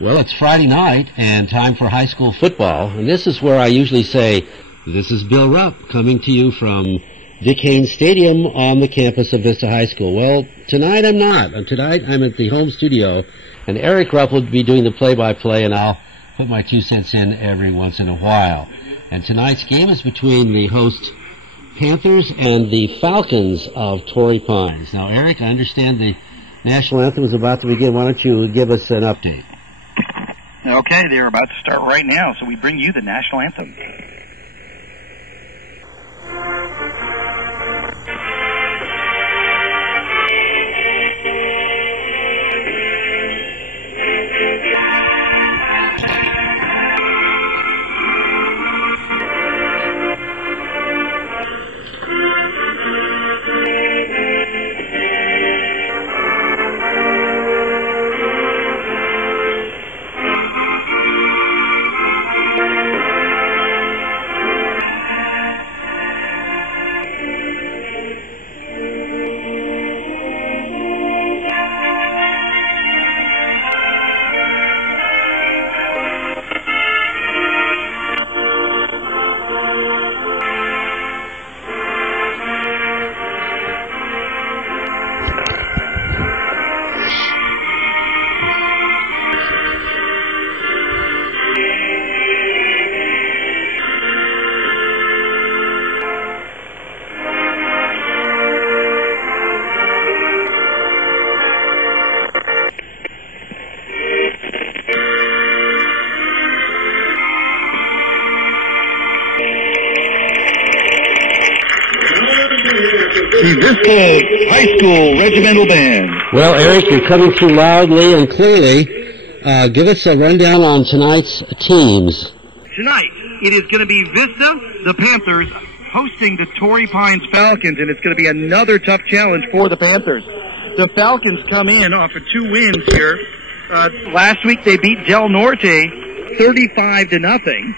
Well, it's Friday night and time for high school football, and this is where I usually say, this is Bill Rupp coming to you from Dick Haynes Stadium on the campus of Vista High School. Well, tonight I'm not. Tonight I'm at the home studio, and Eric Rupp will be doing the play-by-play, and I'll put my 2 cents in every once in a while. And tonight's game is between the host Panthers and the Falcons of Torrey Pines. Now, Eric, I understand the national anthem is about to begin. Why don't you give us an update? Okay, they're about to start right now, so we bring you the national anthem. The Vista High School Regimental Band. Well, Eric, you're coming through loudly and clearly. Give us a rundown on tonight's teams. Tonight, it is going to be Vista, the Panthers, hosting the Torrey Pines Falcons, and it's going to be another tough challenge for the Panthers. The Falcons come in off of 2 wins here. Last week they beat Del Norte 35-0.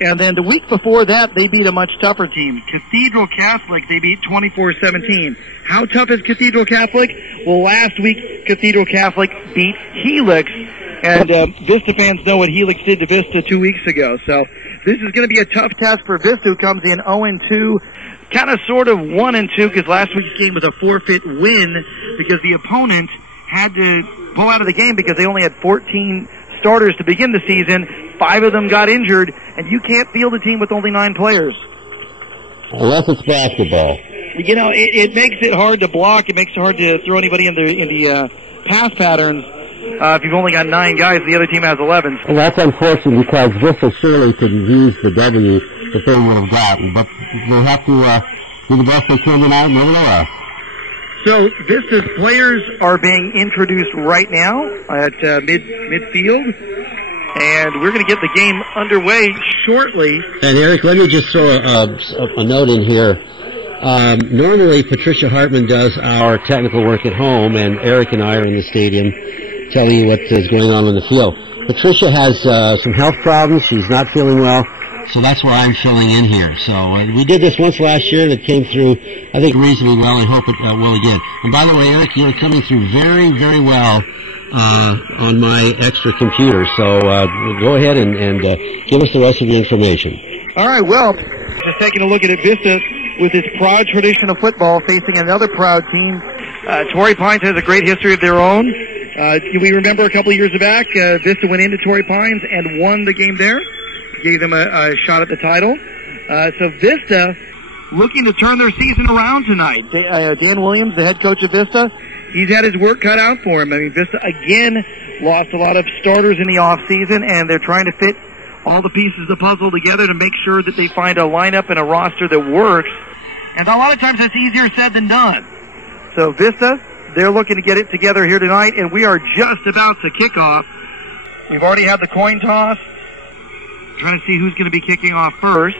And then the week before that, they beat a much tougher team. Cathedral Catholic, they beat 24-17. How tough is Cathedral Catholic? Well, last week, Cathedral Catholic beat Helix. And Vista fans know what Helix did to Vista 2 weeks ago. So this is going to be a tough task for Vista, who comes in 0-2. Kind of sort of 1-2, because last week's game was a forfeit win because the opponent had to pull out of the game because they only had 14 starters to begin the season. 5 of them got injured, and you can't field a team with only 9 players. Unless it's basketball. You know, it makes it hard to block. It makes it hard to throw anybody in the pass patterns. If you've only got 9 guys, the other team has 11. Well, that's unfortunate because Vista surely could use the W that they would have gotten, but they have to do the best they can tonight, nevertheless. So Vista's players are being introduced right now at midfield. And we're going to get the game underway shortly. And Eric, let me just throw a note in here. Normally, Patricia Hartman does our technical work at home, and Eric and I are in the stadium telling you what is going on in the field. Patricia has some health problems. She's not feeling well, so that's why I'm filling in here. So we did this once last year, and it came through, I think, reasonably well. I hope it will again. And by the way, Eric, you're coming through very, very well on my extra computer. So go ahead and give us the rest of your information. All right, well, just taking a look at it, Vista, with its proud tradition of football, facing another proud team. Torrey Pines has a great history of their own. We remember a couple of years back, Vista went into Torrey Pines and won the game there. Gave them a shot at the title. So Vista looking to turn their season around tonight. Dan Williams, the head coach of Vista, he's had his work cut out for him. I mean, Vista, again, lost a lot of starters in the offseason, and they're trying to fit all the pieces of the puzzle together to make sure that they find a lineup and a roster that works. And a lot of times that's easier said than done. So Vista, they're looking to get it together here tonight, and we are just about to kick off. We've already had the coin toss. Trying to see who's going to be kicking off first.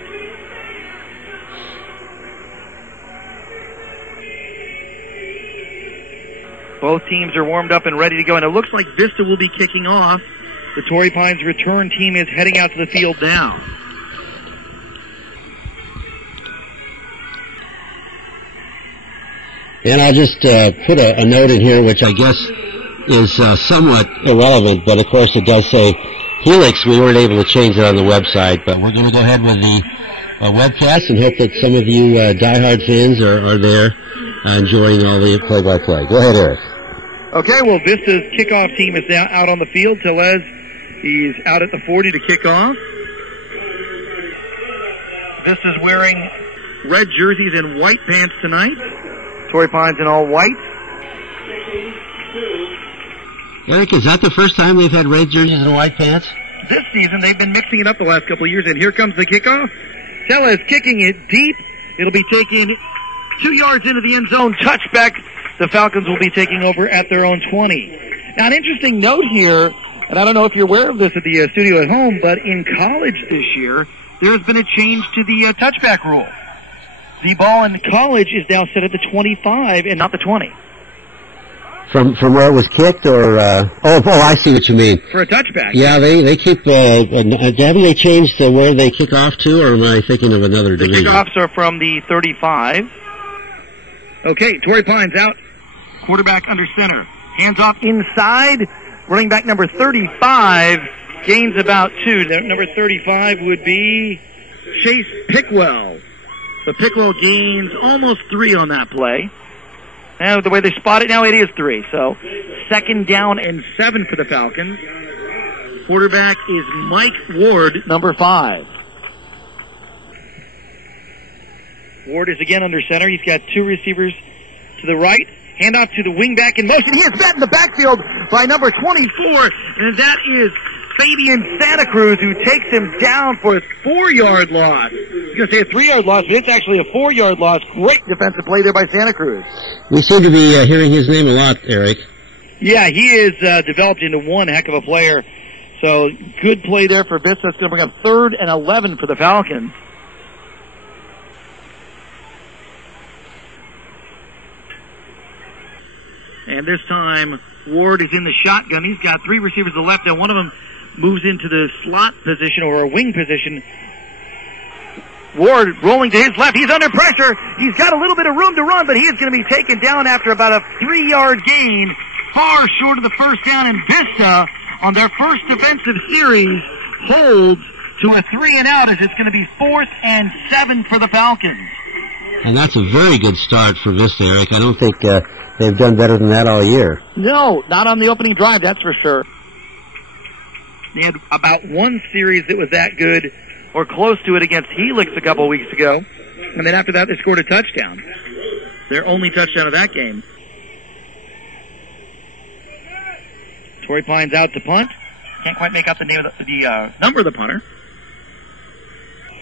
Both teams are warmed up and ready to go, and it looks like Vista will be kicking off. The Torrey Pines return team is heading out to the field now. And I'll just put a note in here, which I guess is somewhat irrelevant, but of course it does say Helix. We weren't able to change it on the website, but we're going to go ahead with the webcast and hope that some of you diehard fans are there enjoying all the play-by-play. Go ahead, Eric. Okay, well, Vista's kickoff team is now out on the field. Tellez, he's out at the 40 to kick off. Vista's wearing red jerseys and white pants tonight. Torrey Pines in all white. Eric, is that the first time they've had red jerseys and white pants? This season, they've been mixing it up the last couple of years, and here comes the kickoff. Tellez kicking it deep. It'll be taken 2 yards into the end zone. Touchback. The Falcons will be taking over at their own 20. Now, an interesting note here, and I don't know if you're aware of this at the studio at home, but in college this year, there's been a change to the touchback rule. The ball in college is now set at the 25 and not the 20. From where it was kicked, or I see what you mean. For a touchback. Yeah, they keep. Haven't they changed where they kick off to, or am I thinking of another division? The kickoffs are from the 35. Okay, Torrey Pines out. Quarterback under center. Hands off inside. Running back number 35 gains about 2. Number 35 would be Chase Pickwell. So Pickwell gains almost 3 on that play. Now, the way they spot it now, it is 3. So, 2nd down and 7 for the Falcons. Quarterback is Mike Ward, number 5. Ward is again under center. He's got 2 receivers to the right. Handoff to the wingback in motion. He is met in the backfield by number 24, and that is Fabian Santa Cruz, who takes him down for a 4-yard loss. I was going to say a 3-yard loss, but it's actually a 4-yard loss. Great defensive play there by Santa Cruz. We seem to be hearing his name a lot, Eric. Yeah, he is developed into one heck of a player. So good play there for Vista. It's going to bring up 3rd and 11 for the Falcons. And this time, Ward is in the shotgun. He's got 3 receivers to the left, and one of them moves into the slot position or a wing position. Ward rolling to his left. He's under pressure. He's got a little bit of room to run, but he is going to be taken down after about a 3-yard gain, far short of the first down. And Vista, on their first defensive series, holds to a 3-and-out as it's going to be 4th and 7 for the Falcons. And that's a very good start for Vista, Eric. I don't think they've done better than that all year. No, not on the opening drive, that's for sure. They had about 1 series that was that good or close to it against Helix a couple weeks ago. And then after that, they scored a touchdown. Their only touchdown of that game. Torrey Pines out to punt. Can't quite make out the name of the number of the punter.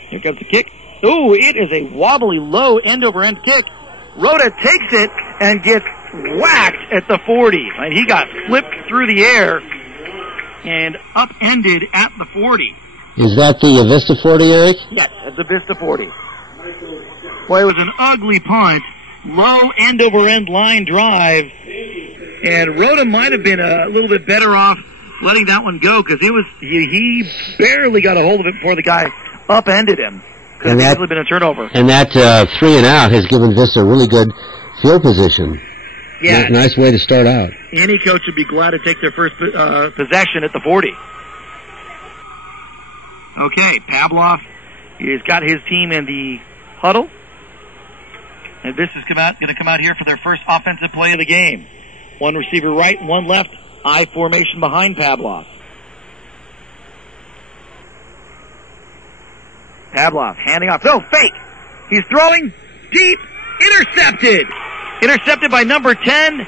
Here comes the kick. Ooh, it is a wobbly, low end-over-end kick. Rhoda takes it and gets whacked at the 40. And he got flipped through the air and upended at the 40. Is that the Vista 40, Eric? Yes, it's the Vista 40. Boy, it was an ugly punt. Low end-over-end line drive. And Rhoda might have been a little bit better off letting that one go because he barely got a hold of it before the guy upended him. And that's been a turnover. And that 3-and-out has given Vista a really good field position. Yeah. Nice way to start out. Any coach would be glad to take their first possession at the 40. Okay, Pavlov has got his team in the huddle. And this is going to come out here for their first offensive play of the game. 1 receiver right, 1 left. I formation behind Pavlov. Pavlov handing off. No, fake. He's throwing deep. Intercepted. Intercepted by number 10.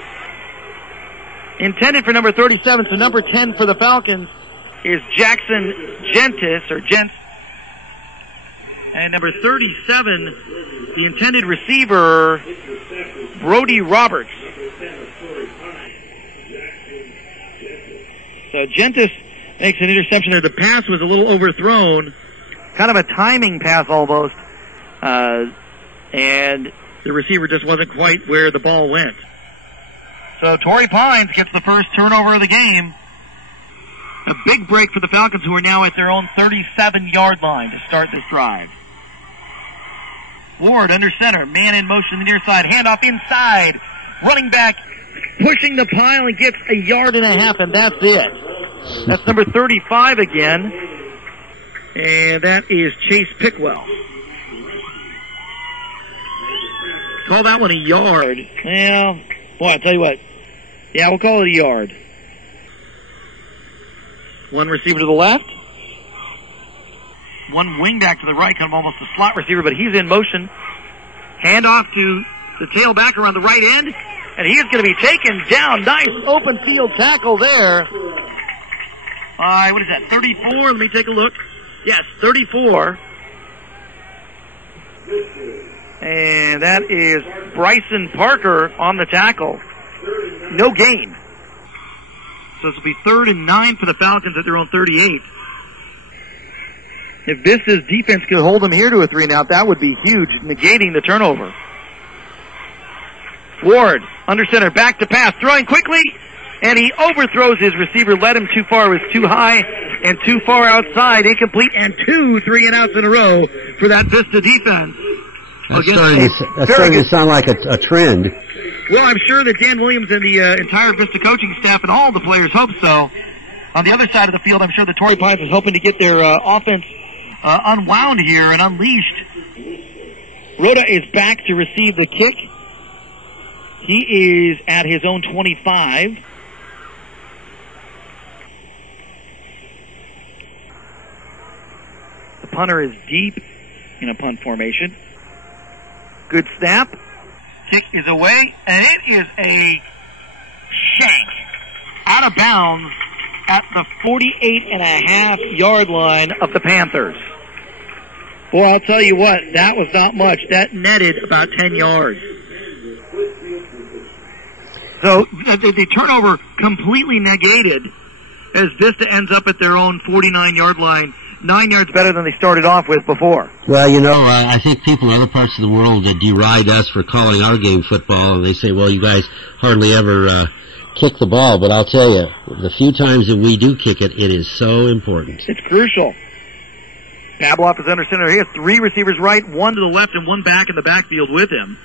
Intended for number 37. So number 10 for the Falcons is Jackson Gents. And number 37, the intended receiver, Brody Roberts. So Gents makes an interception there. The pass was a little overthrown. Kind of a timing pass almost. And the receiver just wasn't quite where the ball went. So Torrey Pines gets the first turnover of the game. A big break for the Falcons, who are now at their own 37-yard line to start this drive. Ward under center. Man in motion to the near side. Handoff inside. Running back pushing the pile and gets a yard and a half, and that's it. That's number 35 again. And that is Chase Pickwell. Call that one a yard. Well, boy, I'll tell you what. Yeah, we'll call it a yard. One receiver to the left. One wing back to the right, kind of almost a slot receiver, but he's in motion. Handoff to the tailback around the right end, and he is going to be taken down. Nice open field tackle there. What is that, 34? Let me take a look. Yes, 34. And that is Bryson Parker on the tackle. No gain. So this will be 3rd and 9 for the Falcons at their own 38. If Vista's defense could hold them here to a 3-and-out, that would be huge, negating the turnover. Ward, under center, back to pass, throwing quickly, and he overthrows his receiver, led him too far, it was too high and too far outside, incomplete, and 2 3-and-outs in a row for that Vista defense. That's starting to sound like a trend. Well, I'm sure that Dan Williams and the entire Vista coaching staff and all the players hope so. On the other side of the field, I'm sure the Torrey Pines is hoping to get their offense unwound here and unleashed. Rhoda is back to receive the kick. He is at his own 25. The punter is deep in a punt formation. Good snap. Kick is away, and it is a shank out of bounds at the 48.5-yard line of the Panthers. Boy, I'll tell you what, that was not much. That netted about 10 yards. So the turnover completely negated as Vista ends up at their own 49-yard line. 9 yards better than they started off with before. Well, you know, I think people in other parts of the world deride us for calling our game football, and they say, well, you guys hardly ever kick the ball. But I'll tell you, the few times that we do kick it, it is so important. It's crucial. Pavlov is under center. He has 3 receivers right, 1 to the left, and 1 back in the backfield with him.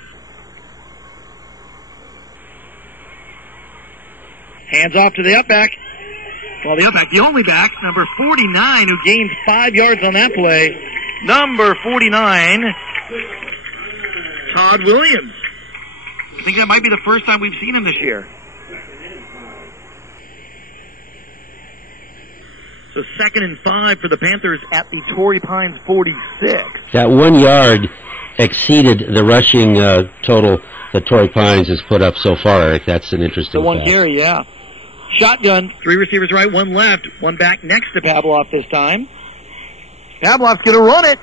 Hands off to the up back. Well, the up back, the only back, number 49, who gains 5 yards on that play. Number 49, Todd Williams. I think that might be the first time we've seen him this year. So 2nd and 5 for the Panthers at the Torrey Pines 46. That 1 yard exceeded the rushing total that Torrey Pines has put up so far, Eric. That's an interesting fact. The one fact. carry, yeah. Shotgun, 3 receivers right, 1 left, 1 back next to Pavlov this time. Pavlov's going to run it.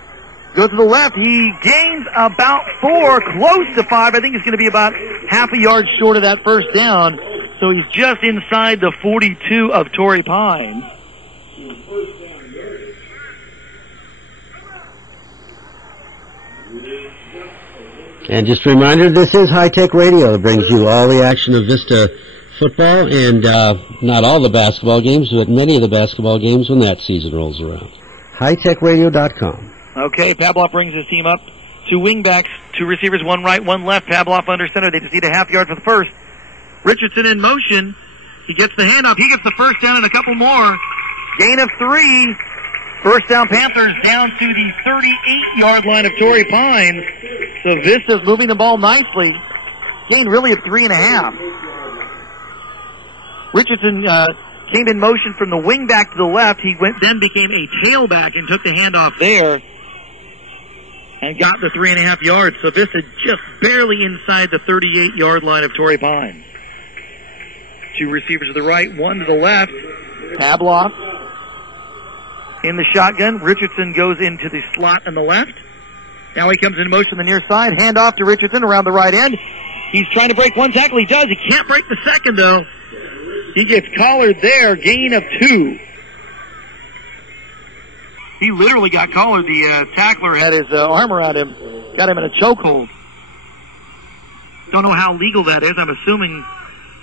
Goes to the left. He gains about 4, close to 5. I think it's going to be about half a yard short of that first down. So he's just inside the 42 of Torrey Pines. And just a reminder, this is high-tech radio that brings you all the action of Vista football and not all the basketball games, but many of the basketball games when that season rolls around. HighTechRadio.com. Okay, Pavlov brings his team up. 2 wingbacks, 2 receivers, 1 right, 1 left. Pavlov under center. They just need a half yard for the first. Richardson in motion. He gets the handoff. He gets the first down and a couple more. Gain of 3. First down Panthers down to the 38-yard line of Torrey Pines. So Vista's moving the ball nicely. Gain really of 3.5. Richardson came in motion from the wing back to the left. He then became a tailback and took the handoff there and got the 3.5 yards. So Vista just barely inside the 38-yard line of Torrey Pines. 2 receivers to the right, 1 to the left. Pavlov in the shotgun. Richardson goes into the slot on the left. Now he comes in motion on the near side. Handoff to Richardson around the right end. He's trying to break 1 tackle. He does. He can't break the second, though. He gets collared there. Gain of 2. He literally got collared. The tackler had his arm around him. Got him in a chokehold. Don't know how legal that is. I'm assuming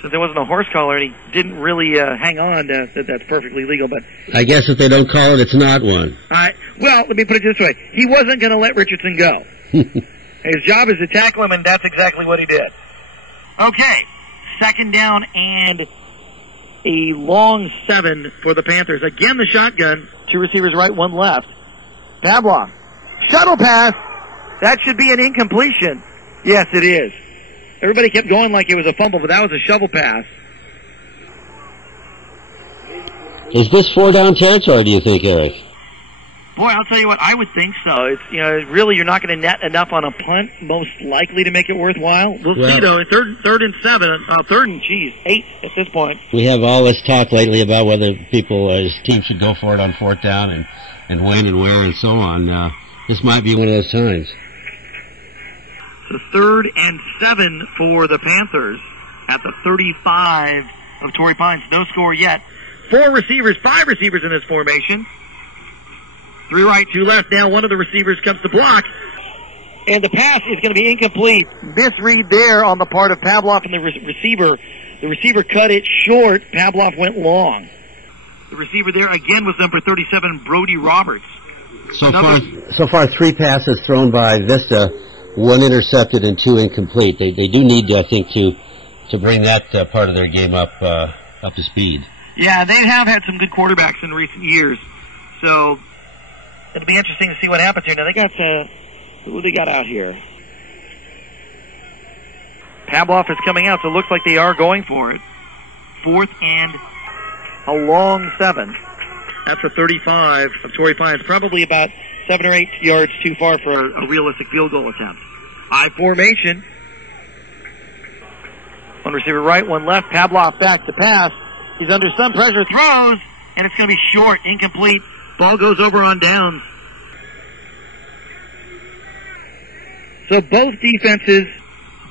since there wasn't a horse collar and he didn't really hang on, that that's perfectly legal. But I guess if they don't call it, it's not one. Well, let me put it this way. He wasn't going to let Richardson go. His job is to tackle him, and that's exactly what he did. Okay, second down and a long 7 for the Panthers. Again, the shotgun. 2 receivers right, 1 left. Pavlov. Shuttle pass. That should be an incompletion. Yes, it is. Everybody kept going like it was a fumble, but that was a shovel pass. Is this 4-down territory, do you think, Eric? Boy, I'll tell you what, I would think so. It's, really you're not going to net enough on a punt, most likely to make it worthwhile. We'll see, though. Third and 8 at this point. We have all this talk lately about whether his team should go for it on 4th down and when and where and so on. This might be one of those times. So 3rd and 7 for the Panthers at the 35 of Torrey Pines. No score yet. 5 receivers in this formation. 3 right, 2 left. Now one of the receivers comes to block. And the pass is going to be incomplete. Misread there on the part of Pavlov and the receiver. The receiver cut it short. Pavlov went long. The receiver there again was number 37, Brody Roberts. So far 3 passes thrown by Vista, 1 intercepted and 2 incomplete. They do need, I think, to bring that part of their game up to speed. Yeah, they have had some good quarterbacks in recent years. So it'll be interesting to see what happens here. Now, they got, who they got out here? Pavlov is coming out, so it looks like they are going for it. 4th and a long 7. That's a 35 of Torrey Pines, probably about 7 or 8 yards too far for a realistic field goal attempt. I formation. 1 receiver right, 1 left. Pavlov back to pass. He's under some pressure, throws, and it's going to be short, incomplete. Ball goes over on downs. So both defenses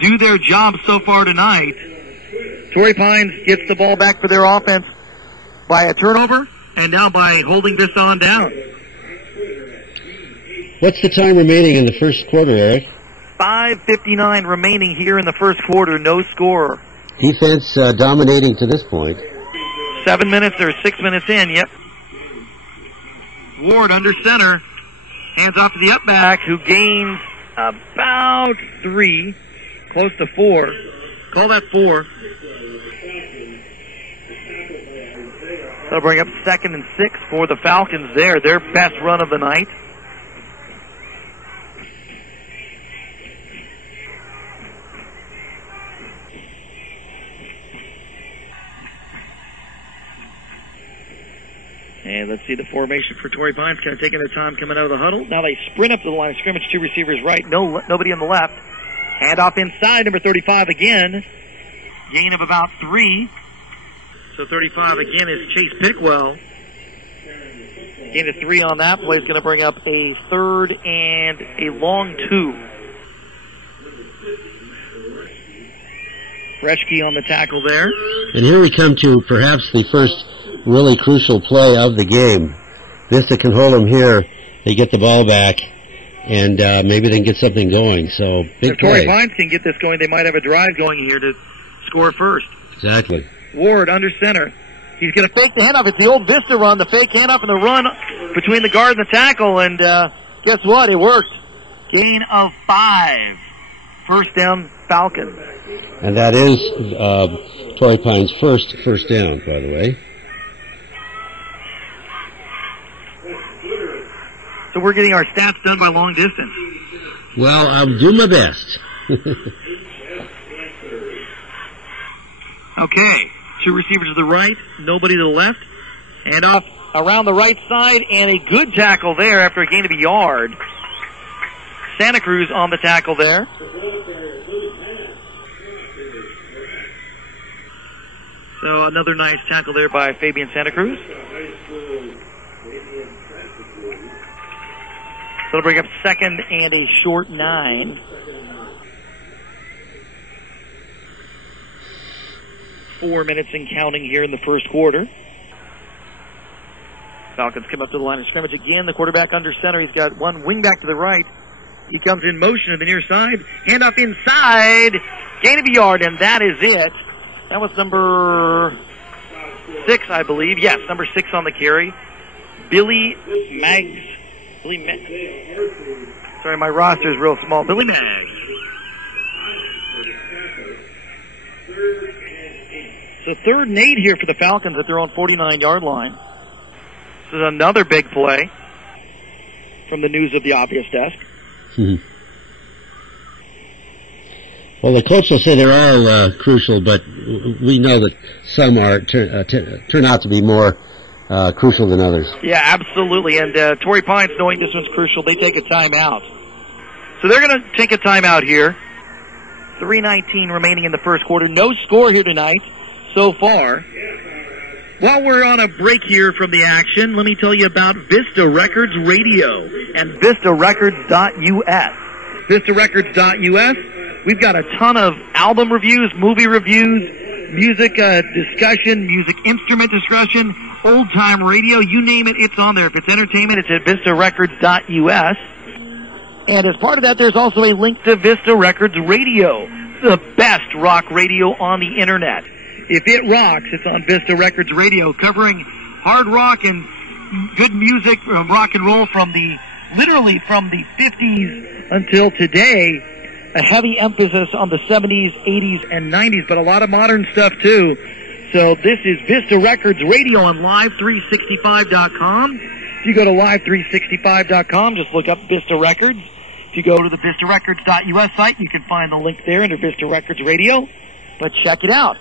do their job so far tonight. Torrey Pines gets the ball back for their offense by a turnover, and now by holding Vista on down. What's the time remaining in the first quarter, Eric? 5:59 remaining here in the first quarter, no score. Defense dominating to this point. 7 minutes or 6 minutes in, yep. Ward under center, hands off to the up back, who gains about 3, close to 4. Call that 4. That'll bring up 2nd and 6 for the Falcons there, their best run of the night. And let's see the formation for Torrey Pines, kind of taking their time coming out of the huddle. Now they sprint up to the line of scrimmage, 2 receivers right, nobody on the left. Handoff inside, number 35 again. Gain of about 3. So 35 again is Chase Pickwell. Gain of 3 on that play is going to bring up a 3rd and a long 2. Reschke on the tackle there. And here we come to perhaps the first really crucial play of the game. Vista can hold them here. They get the ball back, and maybe they can get something going. So big play. If Torrey Pines can get this going, they might have a drive going here to score first. Exactly. Ward under center. He's going to fake the handoff. It's the old Vista run, the fake handoff and the run between the guard and the tackle. And guess what? It worked. Gain of 5. First down, Falcons. And that is Torrey Pines' first down, by the way. So we're getting our stats done by long distance. Well, I'll do my best. Okay. 2 receivers to the right, nobody to the left. And off around the right side, and a good tackle there after a gain of a yard. Santa Cruz on the tackle there. So another nice tackle there by Fabian Santa Cruz. So it'll bring up 2nd and a short 9. Four minutes and counting here in the first quarter. Falcons come up to the line of scrimmage again. The quarterback under center. He's got 1 wing back to the right. He comes in motion to the near side. Handoff inside. Gain of a yard, and that is it. That was number 6, I believe. Yes, number 6 on the carry. Billy Maggs. Sorry, my roster is real small. Billy Maggs. So 3rd and 8 here for the Falcons at their own 49-yard line. This is another big play from the News of the Obvious desk. Well, the coach will say they're all crucial, but we know that some are turn out to be more crucial than others. Yeah, absolutely. And Torrey Pines, knowing this one's crucial, they take a timeout. So they're going to take a timeout here. 3:19 remaining in the first quarter. No score here tonight so far. While we're on a break here from the action, let me tell you about Vista Records Radio and VistaRecords.us. VistaRecords.us. We've got a ton of album reviews, movie reviews, music discussion, music instrument discussion, old-time radio, you name it, it's on there. If it's entertainment, it's at VistaRecords.us. And as part of that, there's also a link to Vista Records Radio, the best rock radio on the internet. If it rocks, it's on Vista Records Radio, covering hard rock and good music, rock and roll literally from the 50s until today. A heavy emphasis on the 70s, 80s, and 90s, but a lot of modern stuff too. So this is Vista Records Radio on Live365.com. If you go to Live365.com, just look up Vista Records. If you go to the VistaRecords.us site, you can find the link there under Vista Records Radio. But check it out.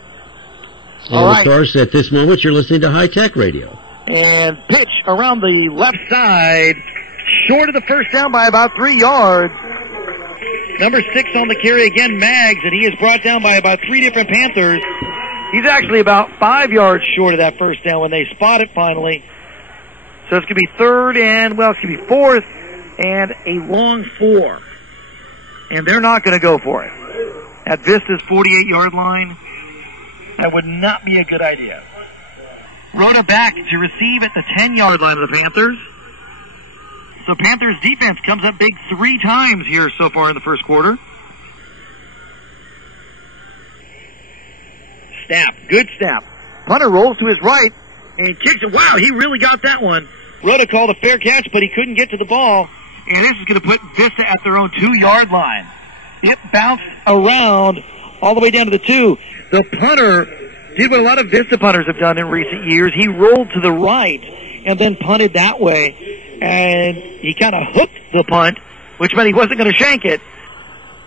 And of course, at this moment, you're listening to High Tech Radio. And pitch around the left side, short of the first down by about 3 yards. Number 6 on the carry again, Maggs, and he is brought down by about 3 different Panthers. He's actually about 5 yards short of that first down when they spot it finally. So it's going to be 4th and a long 4. And they're not going to go for it. At Vista's 48-yard line, that would not be a good idea. Rhoda back to receive at the 10-yard line of the Panthers. So Panthers defense comes up big 3 times here so far in the first quarter. Snap, good snap. Punter rolls to his right and kicks it. Wow, he really got that one. Rhoda called a fair catch, but he couldn't get to the ball. And this is going to put Vista at their own 2-yard line. It bounced around all the way down to the 2. The punter did what a lot of Vista punters have done in recent years. He rolled to the right and then punted that way. And he kind of hooked the punt, which meant he wasn't going to shank it.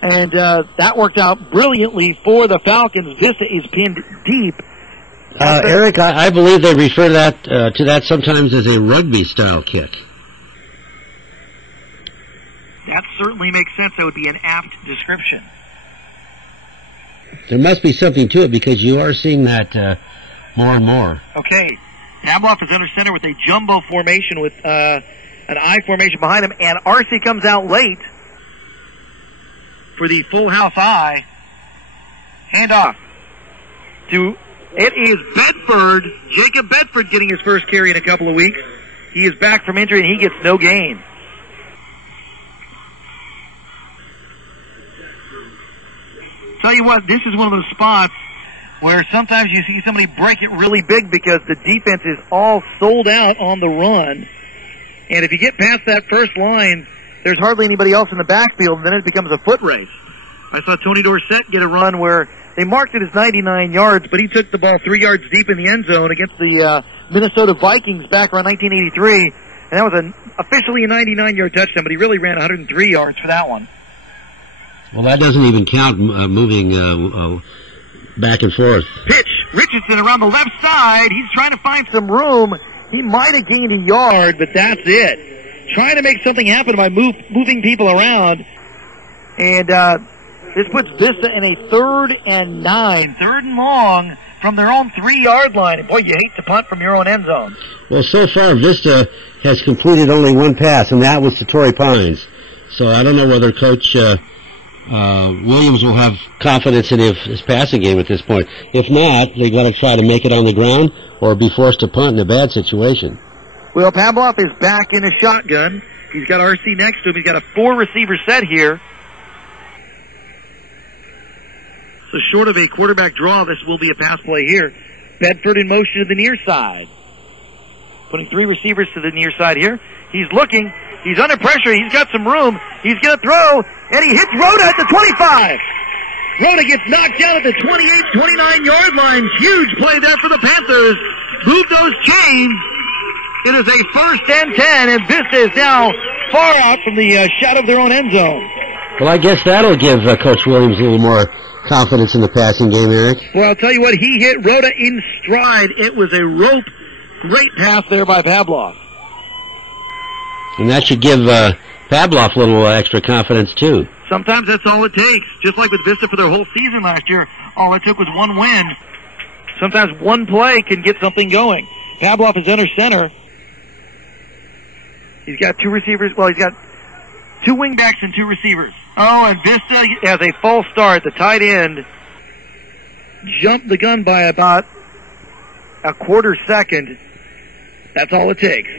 And that worked out brilliantly for the Falcons. Vista is pinned deep. Eric, I believe they refer to that sometimes as a rugby-style kick. That certainly makes sense. That would be an apt description. There must be something to it because you are seeing that more and more. Okay. Pavlov is under center with a jumbo formation with an I formation behind him, and RC comes out late for the full house I. Handoff to, it is Bedford, Jacob Bedford getting his first carry in a couple of weeks. He is back from injury and he gets no gain. Tell you what, this is one of those spots where sometimes you see somebody break it really big because the defense is all sold out on the run. And if you get past that first line, there's hardly anybody else in the backfield, and then it becomes a foot race. I saw Tony Dorsett get a run where they marked it as 99 yards, but he took the ball 3 yards deep in the end zone against the Minnesota Vikings back around 1983, and that was officially a 99-yard touchdown, but he really ran 103 yards for that one. Well, that doesn't even count moving back and forth. Pitch, Richardson around the left side. He's trying to find some room. He might have gained a yard, but that's it. Trying to make something happen by moving people around. And this puts Vista in a 3rd and 9. 3rd and long from their own 3-yard line. And boy, you hate to punt from your own end zone. Well, so far Vista has completed only one pass, and that was to Torrey Pines. So I don't know whether Coach Williams will have confidence in his passing game at this point. If not, they've got to try to make it on the ground or be forced to punt in a bad situation. Well, Pavlov is back in a shotgun. He's got RC next to him. He's got a 4-receiver set here. So short of a quarterback draw, this will be a pass play here. Bedford in motion to the near side. Putting 3 receivers to the near side here. He's looking. He's under pressure. He's got some room. He's going to throw, and he hits Rhoda at the 25. Rhoda gets knocked down at the 28, 29-yard line. Huge play there for the Panthers. Move those chains. It is a 1st and 10, and Vista is now far out from the shadow of their own end zone. Well, I guess that'll give Coach Williams a little more confidence in the passing game, Eric. Well, I'll tell you what, he hit Rhoda in stride. It was a rope. Great pass there by Pavlov. And that should give Pavlov a little extra confidence, too. Sometimes that's all it takes. Just like with Vista for their whole season last year, all it took was one win. Sometimes one play can get something going. Pavlov is under center. He's got two receivers. Well, he's got two wingbacks and two receivers. Oh, and Vista has a false start. The tight end jumped the gun by about a quarter second. That's all it takes.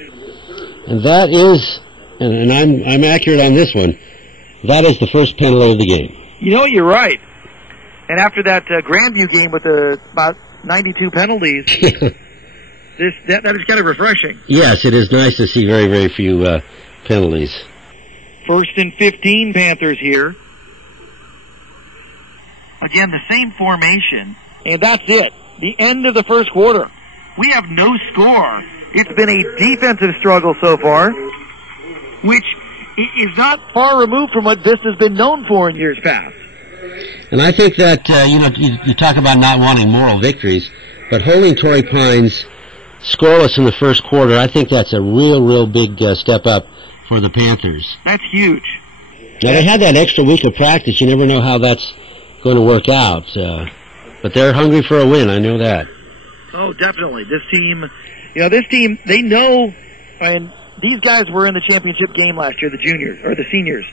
And that is, and I'm accurate on this one, that is the first penalty of the game. You know, you're right. And after that Grandview game with about 92 penalties, that is kind of refreshing. Yes, it is nice to see very, very few penalties. 1st and 15 Panthers here. Again, the same formation. And that's it. The end of the first quarter. We have no score. It's been a defensive struggle so far, which is not far removed from what Vista's been known for in years past. And I think that, you talk about not wanting moral victories, but holding Torrey Pines scoreless in the first quarter, I think that's a real big step up for the Panthers. That's huge. Now, they had that extra week of practice. You never know how that's going to work out. But they're hungry for a win. I know that. Oh, definitely. This team, they know, and these guys were in the championship game last year, the juniors, or the seniors.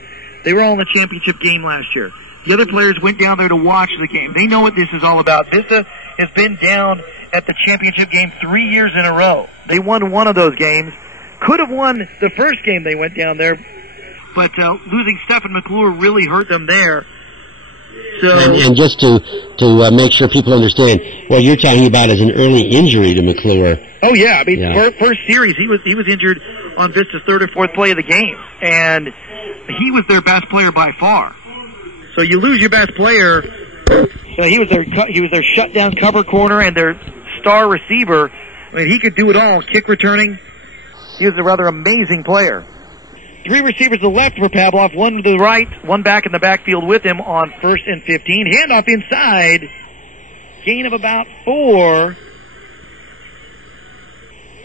They were all in the championship game last year. The other players went down there to watch the game. They know what this is all about. Vista has been down at the championship game 3 years in a row. They won one of those games. Could have won the first game they went down there, but losing Stephen McClure really hurt them there. So, and just to make sure people understand, what you're talking about is an early injury to McClure. Oh yeah, I mean, first series he was injured on Vista's 3rd or 4th play of the game, and he was their best player by far. So you lose your best player. So he was their shutdown cover corner and their star receiver. I mean, he could do it all. Kick returning. He was a rather amazing player. 3 receivers to the left for Pavlov, 1 to the right, 1 back in the backfield with him on 1st and 15. Handoff inside. Gain of about 4.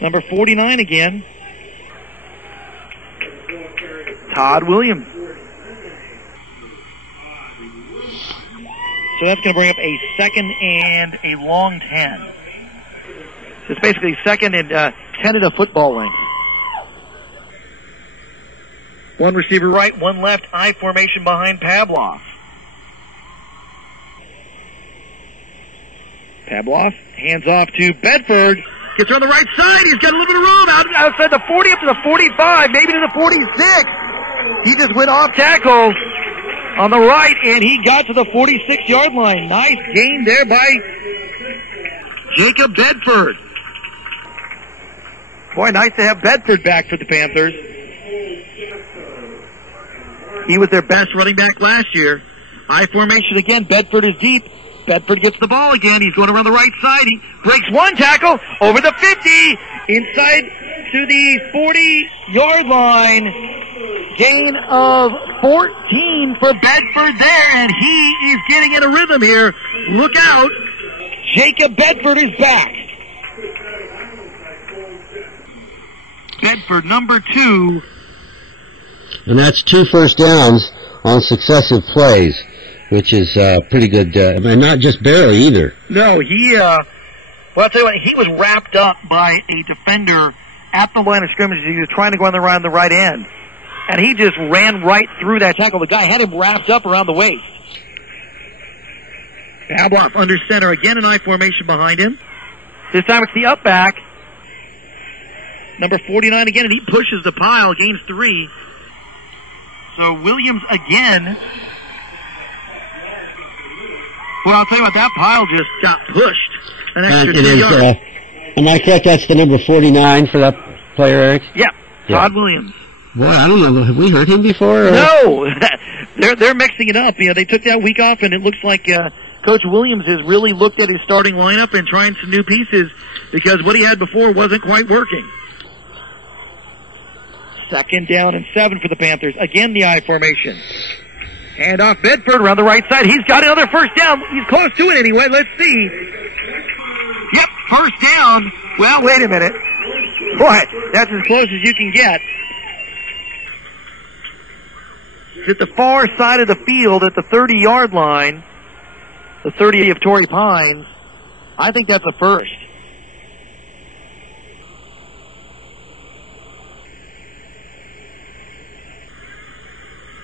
Number 49 again. Todd Williams. So that's going to bring up a 2nd and a long 10. So it's basically 2nd and 10 at a football length. 1 receiver right, 1 left, I formation behind Pavlov. Pavlov hands off to Bedford. Gets her on the right side. He's got a little bit of room outside the 40 up to the 45, maybe to the 46. He just went off tackle on the right, and he got to the 46-yard line. Nice gain there by Jacob Bedford. Boy, nice to have Bedford back for the Panthers. He was their best running back last year. I formation again. Bedford is deep. Bedford gets the ball again. He's going around the right side. He breaks 1 tackle over the 50, inside to the 40-yard line. Gain of 14 for Bedford there, and he is getting in a rhythm here. Look out. Jacob Bedford is back. Bedford, number 2. And that's 2 first downs on successive plays, which is pretty good. And not just barely either. No, well, I'll tell you what, he was wrapped up by a defender at the line of scrimmage. He was trying to go on the right end. And he just ran right through that tackle. The guy had him wrapped up around the waist. Pavlov under center. Again, an I formation behind him. This time it's the up back. Number 49 again, and he pushes the pile. Gains 3. So Williams again. Well, I'll tell you what, that pile just got pushed. An extra 2 yards. Am I correct? That's the number 49 for that player, Eric? Yeah. Todd Williams. Boy, I don't know. Have we heard him before? Or? No, they're mixing it up. They took that week off, and it looks like Coach Williams has really looked at his starting lineup and trying some new pieces because what he had before wasn't quite working. 2nd down and 7 for the Panthers. Again, the I formation. Hand off Bedford around the right side. He's got another first down. He's close to it anyway. Let's see. Yep, first down. Well, wait a minute. Boy, that's as close as you can get. It's at the far side of the field at the 30-yard line, the 30 of Torrey Pines. I think that's a first.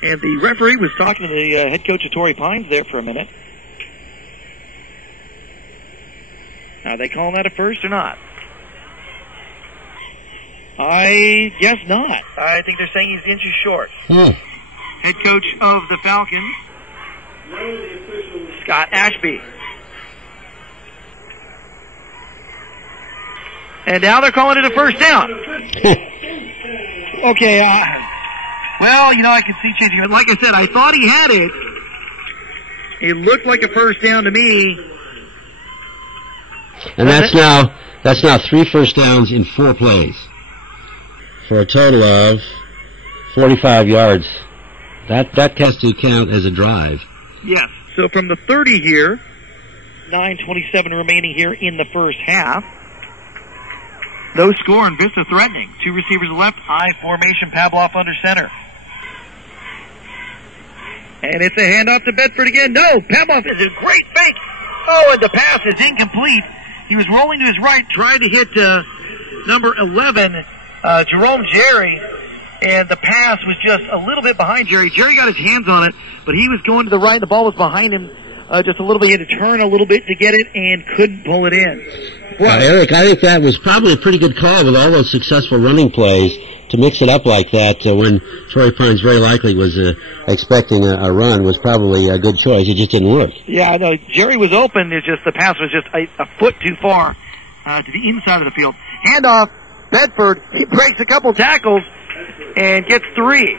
And the referee was talking to the head coach of Torrey Pines there for a minute. Are they calling that a first or not? I guess not. I think they're saying he's inches short. Head coach of the Falcons, Scott Ashby. And now they're calling it a first down. Okay, well, I can see changing it. Like I said, I thought he had it. It looked like a first down to me. And that's now 3 first downs in 4 plays for a total of 45 yards. That has to count as a drive. Yes. So from the 30 here, 9:27 remaining here in the first half. No score and Vista threatening. 2 receivers left, I formation, Pavlov under center. And it's a handoff to Bedford again. No, Pavlov is a great fake. Oh, and the pass is incomplete. He was rolling to his right, trying to hit number 11, Jerome Jerry, and the pass was just a little bit behind Jerry. Jerry got his hands on it, but he was going to the right. The ball was behind him just a little bit. He had to turn a little bit to get it and couldn't pull it in. Eric, I think that was probably a pretty good call with all those successful running plays to mix it up like that when Torrey Pines very likely was expecting a run was probably a good choice. It just didn't work. Yeah, I know. Jerry was open. It's just the pass was just a foot too far to the inside of the field. Handoff, Bedford. He breaks a couple tackles and gets 3.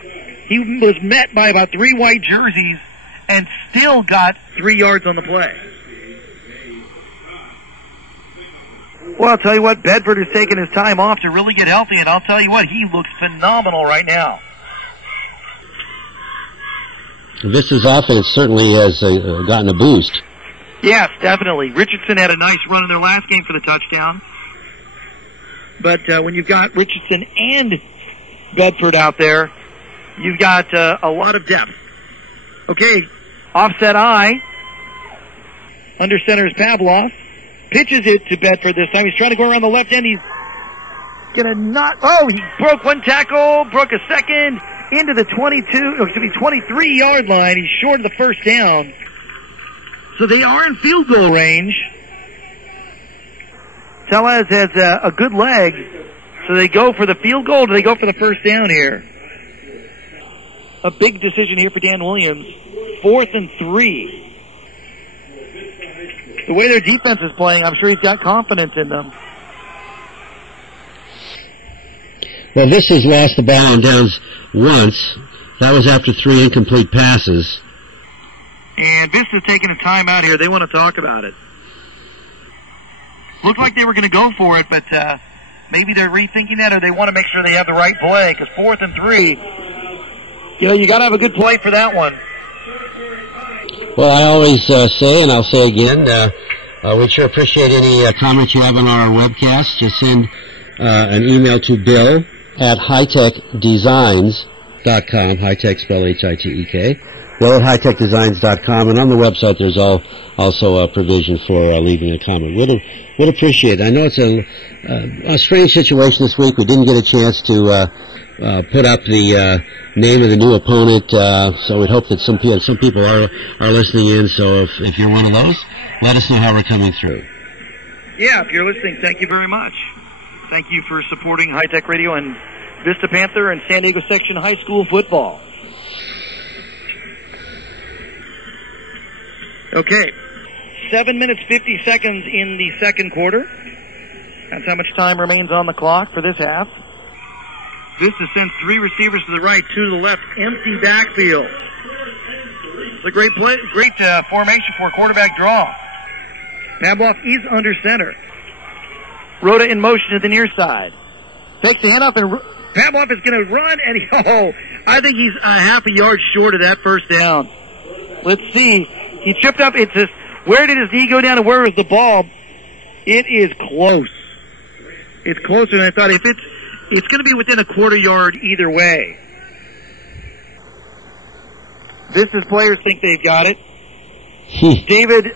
He was met by about 3 white jerseys and still got 3 yards on the play. Well, I'll tell you what, Bedford is taking his time off to really get healthy, and I'll tell you what, he looks phenomenal right now. Vista's offense certainly has gotten a boost. Yes, definitely. Richardson had a nice run in their last game for the touchdown. But when you've got Richardson and Bedford out there, you've got a lot of depth. Okay, offset I. Under center is Pavlov. Pitches it to Bedford this time. He's trying to go around the left end. He's going to not... Oh, he broke one tackle, broke a second, into the 23-yard line. He's short of the first down. So they are in field goal range. Tellez has a good leg. So they go for the field goal, or do they go for the first down here? A big decision here for Dan Williams. 4th and 3. The way their defense is playing, I'm sure he's got confidence in them. Well, Vista's lost the ball on downs once. That was after 3 incomplete passes. And Vista's taking a timeout here. They want to talk about it. Looked like they were going to go for it, but maybe they're rethinking that, or they want to make sure they have the right play, because 4th and 3, you got to have a good play for that one. Well, I always say, and I'll say again, we'd sure appreciate any comments you have on our webcast. Just send an email to Bill at hightechdesigns.com, hightech spelled H-I-T-E-K, Bill at hightechdesigns.com, and on the website there's also a provision for leaving a comment. We'd appreciate it. I know it's a strange situation this week. We didn't get a chance to put up the name of the new opponent, so we'd hope that some people are listening in. So if you're one of those, let us know how we're coming through. Yeah, if you're listening, thank you very much. Thank you for supporting High Tech Radio and Vista Panther and San Diego Section High School football. Okay, 7 minutes 50 seconds in the second quarter. That's how much time remains on the clock for this half. Vista sends 3 receivers to the right, 2 to the left, empty backfield. It's a great play, great formation for a quarterback draw. Pavlov is under center. Rhoda in motion to the near side. Takes the handoff, and Pavlov is going to run, and I think he's a half a yard short of that first down. Let's see. He tripped up. It's just, where did his knee go down and where was the ball? It is close. It's closer than I thought. If it's going to be within a quarter yard either way. Vista's players think they've got it. David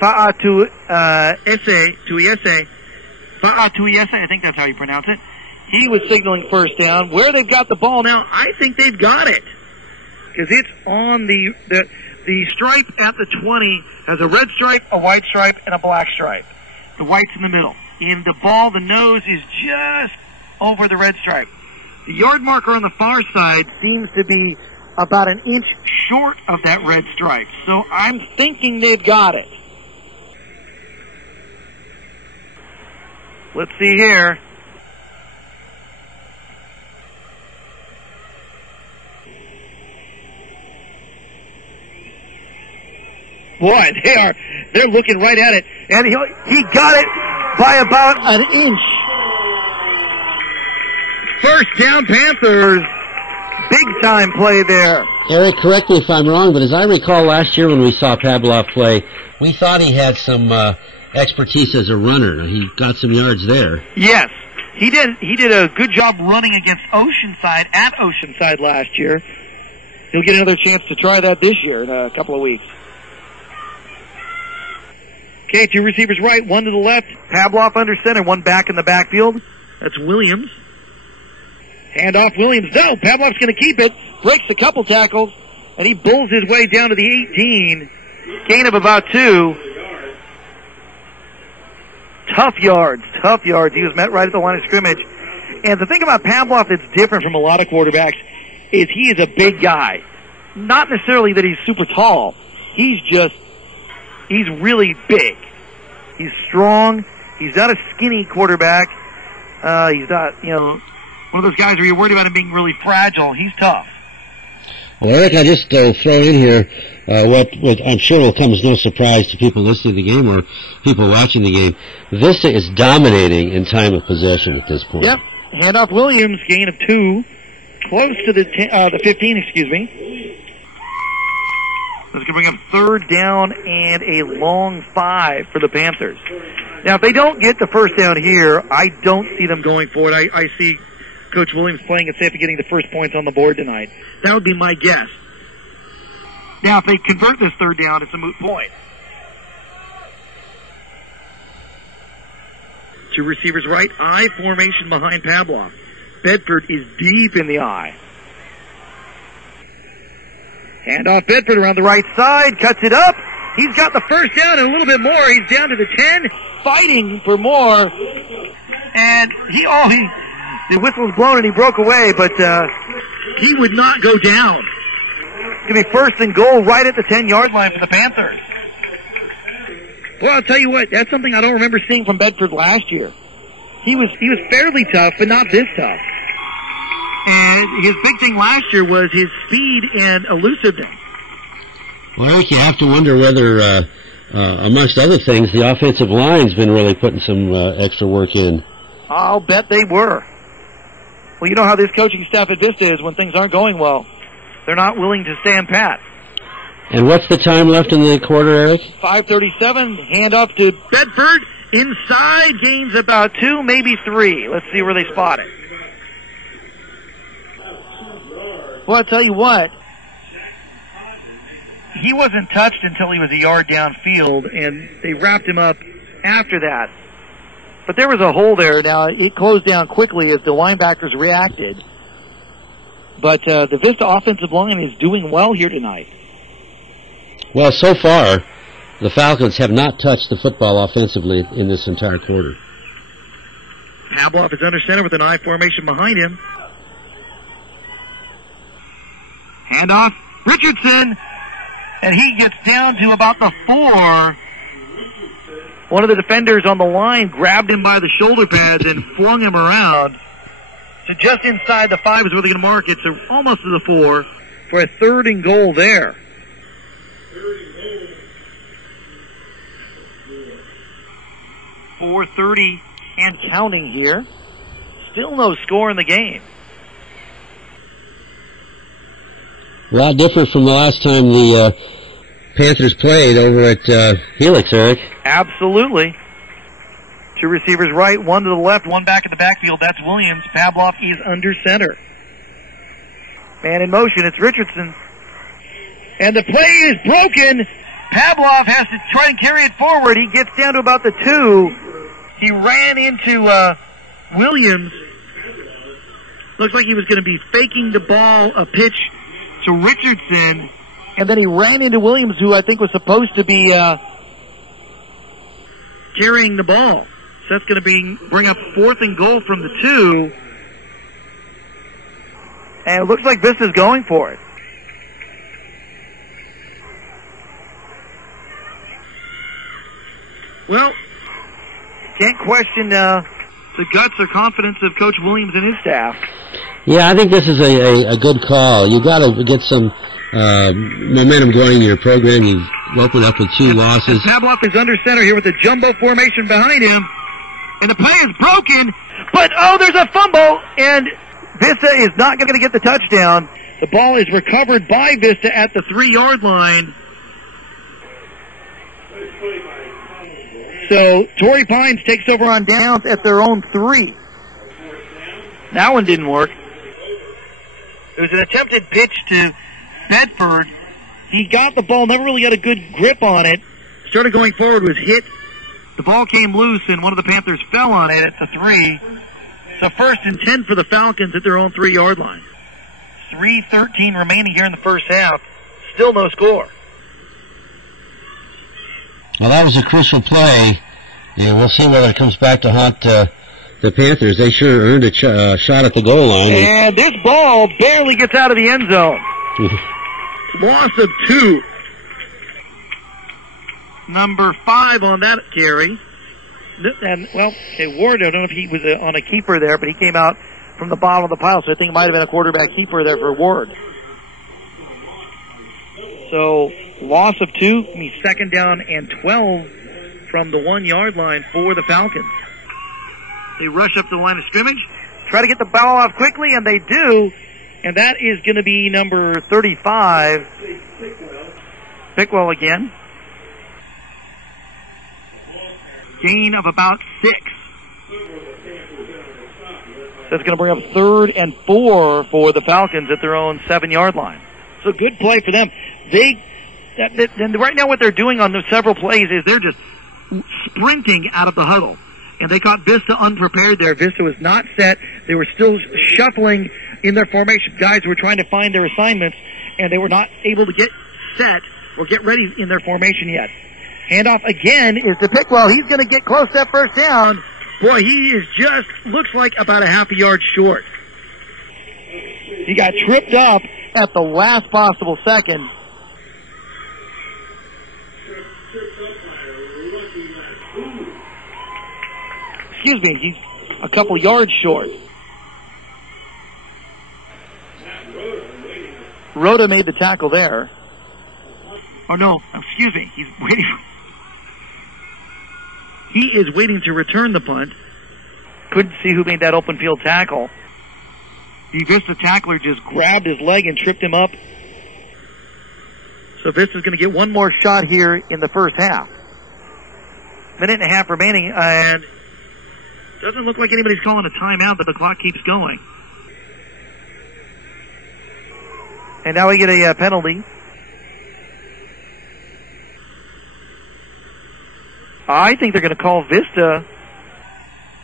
Fa'atuiese, I think that's how you pronounce it. He was signaling first down. Where they've got the ball now, I think they've got it. Because it's on the stripe at the 20 has a red stripe, a white stripe, and a black stripe. The white's in the middle. And the ball, the nose is just over the red stripe. The yard marker on the far side seems to be about an inch short of that red stripe. So I'm thinking they've got it. Let's see here. Boy, they're looking right at it. And he got it by about an inch. First down, Panthers. Big time play there. Eric, correct me if I'm wrong, but as I recall last year when we saw Pavlov play, we thought he had some expertise as a runner. He got some yards there. Yes, he did. He did a good job running against Oceanside at Oceanside last year. He'll get another chance to try that this year in a couple of weeks. Okay, 2 receivers right, 1 to the left. Pavlov under center, 1 back in the backfield. That's Williams. Handoff Williams. No, Pavlov's going to keep it. Breaks a couple tackles, and he bulls his way down to the 18. Gain of about 2. Tough yards. He was met right at the line of scrimmage. And the thing about Pavlov that's different from a lot of quarterbacks is he is a big guy. Not necessarily that he's super tall. He's really big. He's strong. He's not a skinny quarterback. He's not, one of those guys where you're worried about him being really fragile. He's tough. Well, Eric, I just throw in here what I'm sure will come as no surprise to people listening to the game or people watching the game. Vista is dominating in time of possession at this point. Yep. Handoff Williams, gain of 2. Close to the 15, excuse me. That's going to bring up 3rd down and a long 5 for the Panthers. Now, if they don't get the first down here, I don't see them going for it. I see Coach Williams playing it safe and getting the first points on the board tonight. That would be my guess. Now, if they convert this 3rd down, it's a moot point. 2 receivers right, I formation behind Pavlov. Bedford is deep in the I. Handoff Bedford around the right side, cuts it up. He's got the first down and a little bit more. He's down to the 10, fighting for more. And the whistle was blown and he broke away, but he would not go down. It's going to be 1st and goal right at the 10-yard line for the Panthers. Well, I'll tell you what, that's something I don't remember seeing from Bedford last year. He was fairly tough, but not this tough. And his big thing last year was his speed and elusiveness. Well, Eric, you have to wonder whether, amongst other things, the offensive line's been really putting some extra work in. I'll bet they were. Well, you know how this coaching staff at Vista is when things aren't going well. They're not willing to stand pat. And what's the time left in the quarter, Eric? 5:37. Hand up to Bedford. Inside, gains about 2, maybe 3. Let's see where they spot it. Well, I'll tell you what. He wasn't touched until he was a yard downfield, and they wrapped him up after that. But there was a hole there. Now, it closed down quickly as the linebackers reacted. But the Vista offensive line is doing well here tonight. Well, so far, the Falcons have not touched the football offensively in this entire quarter. Pavlov is under center with an I formation behind him. Handoff, Richardson, and he gets down to about the 4. One of the defenders on the line grabbed him by the shoulder pads and flung him around. So just inside the 5 is where they're going to mark it, so almost to the 4 for a 3rd and goal there. .430 and counting here. Still no score in the game. A lot different from the last time the Panthers played over at Helix, Eric. Absolutely. 2 receivers right, 1 to the left, 1 back in the backfield. That's Williams. Pavlov is under center. Man in motion, it's Richardson. And the play is broken. Pavlov has to try and carry it forward. He gets down to about the 2. He ran into Williams. Looks like he was going to be faking the ball, a pitch to Richardson. And then he ran into Williams, who I think was supposed to be carrying the ball. So that's going to bring up 4th and goal from the 2. And it looks like Vista's going for it. Well, can't question the guts or confidence of Coach Williams and his staff. Yeah, I think this is a good call. You got to get some momentum going in your program. You've opened up with 2 losses. Pavlov is under center here with the jumbo formation behind him. And the play is broken. But, there's a fumble. And Vista is not going to get the touchdown. The ball is recovered by Vista at the 3-yard line. So Torrey Pines takes over on downs at their own 3. That one didn't work. It was an attempted pitch to Bedford. He got the ball, never really got a good grip on it. Started going forward, was hit. The ball came loose, and one of the Panthers fell on it at the 3. So 1st and 10 for the Falcons at their own 3-yard line. 3:13 remaining here in the first half. Still no score. Well, that was a crucial play. Yeah, we'll see whether it comes back to haunt the Panthers. They sure earned a shot at the goal line. And this ball barely gets out of the end zone. Loss of 2. Number 5 on that carry. And, Ward, I don't know if he was on a keeper there, but he came out from the bottom of the pile, so I think it might have been a quarterback keeper there for Ward. So, loss of 2, means 2nd down and 12 from the 1-yard line for the Falcons. They rush up to the line of scrimmage, try to get the ball off quickly, and they do. And that is going to be number 35. Pickwell again. Gain of about 6. That's going to bring up 3rd and 4 for the Falcons at their own 7-yard line. So good play for them. And right now what they're doing on those several plays is they're just sprinting out of the huddle. And they caught Vista unprepared there. Vista was not set. They were still shuffling in their formation. Guys were trying to find their assignments, and they were not able to get set or get ready in their formation yet. Handoff again is to Pickwell. He's going to get close to that 1st down. Boy, he is just, looks like about a half a yard short. He got tripped up at the last possible second. Excuse me, he's a couple yards short. Rhoda made the tackle there. Oh no, excuse me, he's waiting. He is waiting to return the punt. Couldn't see who made that open field tackle. The Vista tackler just grabbed his leg and tripped him up. So Vista's going to get one more shot here in the first half. 1.5 minutes remaining, and doesn't look like anybody's calling a timeout, but the clock keeps going. And now we get a penalty. I think they're going to call Vista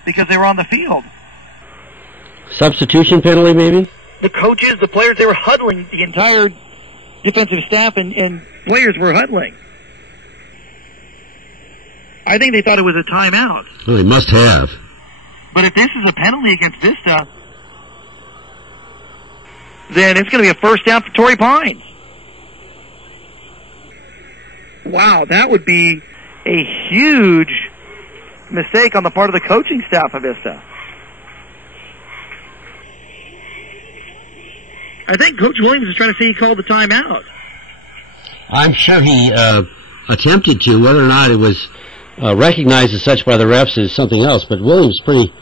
because they were on the field. Substitution penalty, maybe? The coaches, the players, they were huddling. The entire defensive staff and players were huddling. I think they thought it was a timeout. Well, they must have. But if this is a penalty against Vista, then it's going to be a first down for Torrey Pines. Wow, that would be a huge mistake on the part of the coaching staff of Vista. I think Coach Williams is trying to say he called the timeout. I'm sure he attempted to. Whether or not it was recognized as such by the refs is something else. But Williams is pretty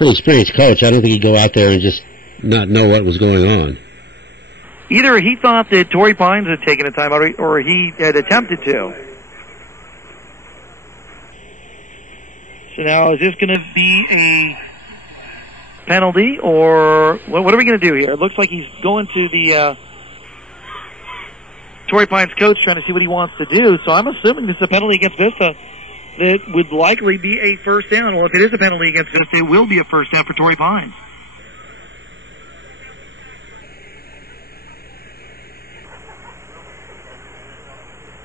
experienced coach. I don't think he'd go out there and just not know what was going on. Either he thought that Torrey Pines had taken a timeout, or he had attempted to. So now, is this going to be a penalty, or what are we going to do here? It looks like he's going to the Torrey Pines coach, trying to see what he wants to do. So I'm assuming this is a penalty against Vista that would likely be a first down. Well, if it is a penalty against Vista, it will be a first down for Torrey Pines.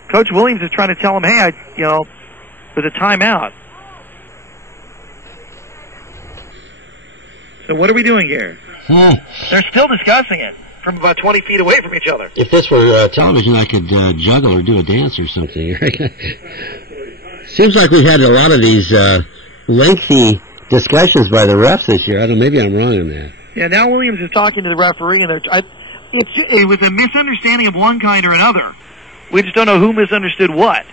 Coach Williams is trying to tell him, hey, there's a timeout. So what are we doing here? They're still discussing it from about 20 feet away from each other. If this were television, I could juggle or do a dance or something. Seems like we've had a lot of these lengthy discussions by the refs this year. I don't know, maybe I'm wrong on that. Yeah, now Williams is talking to the referee, and it was a misunderstanding of one kind or another. We just don't know who misunderstood what.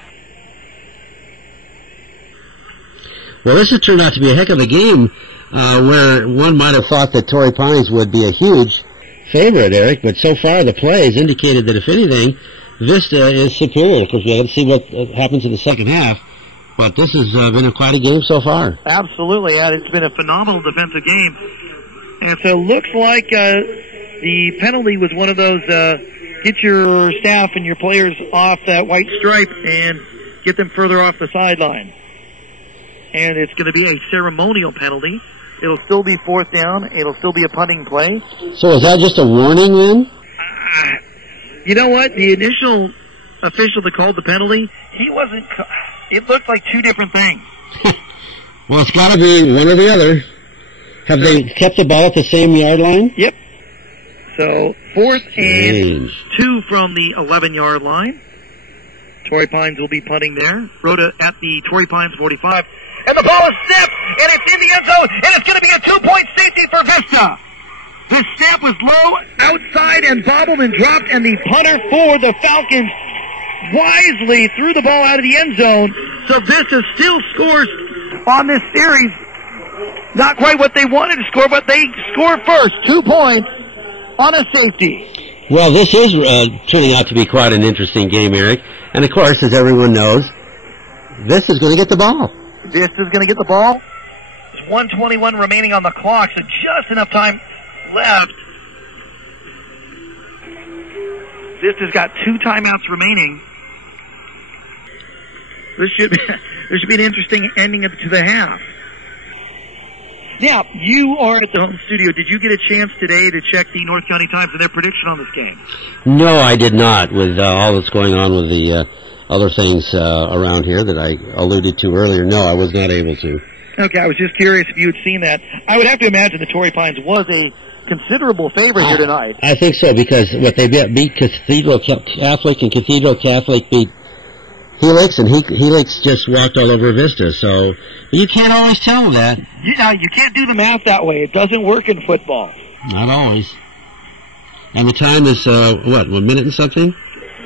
Well, this has turned out to be a heck of a game where one might have thought that Torrey Pines would be a huge favorite, Eric, but so far the play has indicated that, if anything, Vista is superior. Of course, we have to see what happens in the second half, but this has been quite a game so far. Absolutely, yeah. It's been a phenomenal defensive game. And so it looks like the penalty was one of those get your staff and your players off that white stripe and get them further off the sideline. And it's going to be a ceremonial penalty. It'll still be fourth down. It'll still be a punting play. So is that just a warning then? You know what? The initial official that called the penalty, he wasn't... It looked like two different things. Well, it's got to be one or the other. Have they kept the ball at the same yard line? Yep. So, fourth and 2 from the 11-yard line. Torrey Pines will be punting there. Rhoda at the Torrey Pines 45. And the ball is snapped, and it's in the end zone, and it's going to be a 2-point safety for Vista. The snap was low, outside, and bobbled and dropped, and the punter for the Falcons wisely threw the ball out of the end zone. So Vista still scores on this series. Not quite what they wanted to score, but they score first. 2 points on a safety. Well, this is turning out to be quite an interesting game, Eric. And, of course, as everyone knows, Vista's going to get the ball. Vista's going to get the ball. There's 1:21 remaining on the clock, so just enough time left. Vista's got 2 timeouts remaining. This should be an interesting ending to the half. Now, you are at the home studio. Did you get a chance today to check the North County Times and their prediction on this game? No, I did not. With all that's going on with the other things around here that I alluded to earlier, no, I was not able to. Okay, I was just curious if you had seen that. I would have to imagine the Torrey Pines was a considerable favorite here tonight. I think so, because they beat Cathedral Catholic, and Cathedral Catholic beat Helix, and Helix just walked all over Vista. So you can't always tell that. You can't do the math that way. It doesn't work in football. Not always. And the time is, 1 minute and something?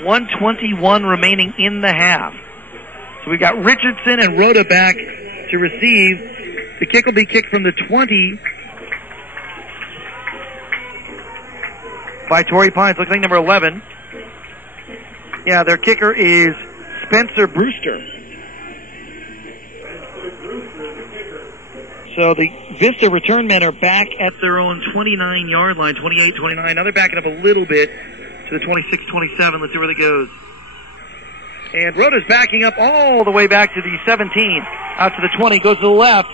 1:21 remaining in the half. So we've got Richardson and Rhoda back to receive. The kick will be kicked from the 20 by Torrey Pines. Looks like number 11. Yeah, their kicker is Spencer Brewster. So the Vista return men are back at their own 29-yard line, 28, 29. Now they're backing up a little bit to the 26, 27. Let's see where that goes. And Rhoda's backing up all the way back to the 17, out to the 20, goes to the left.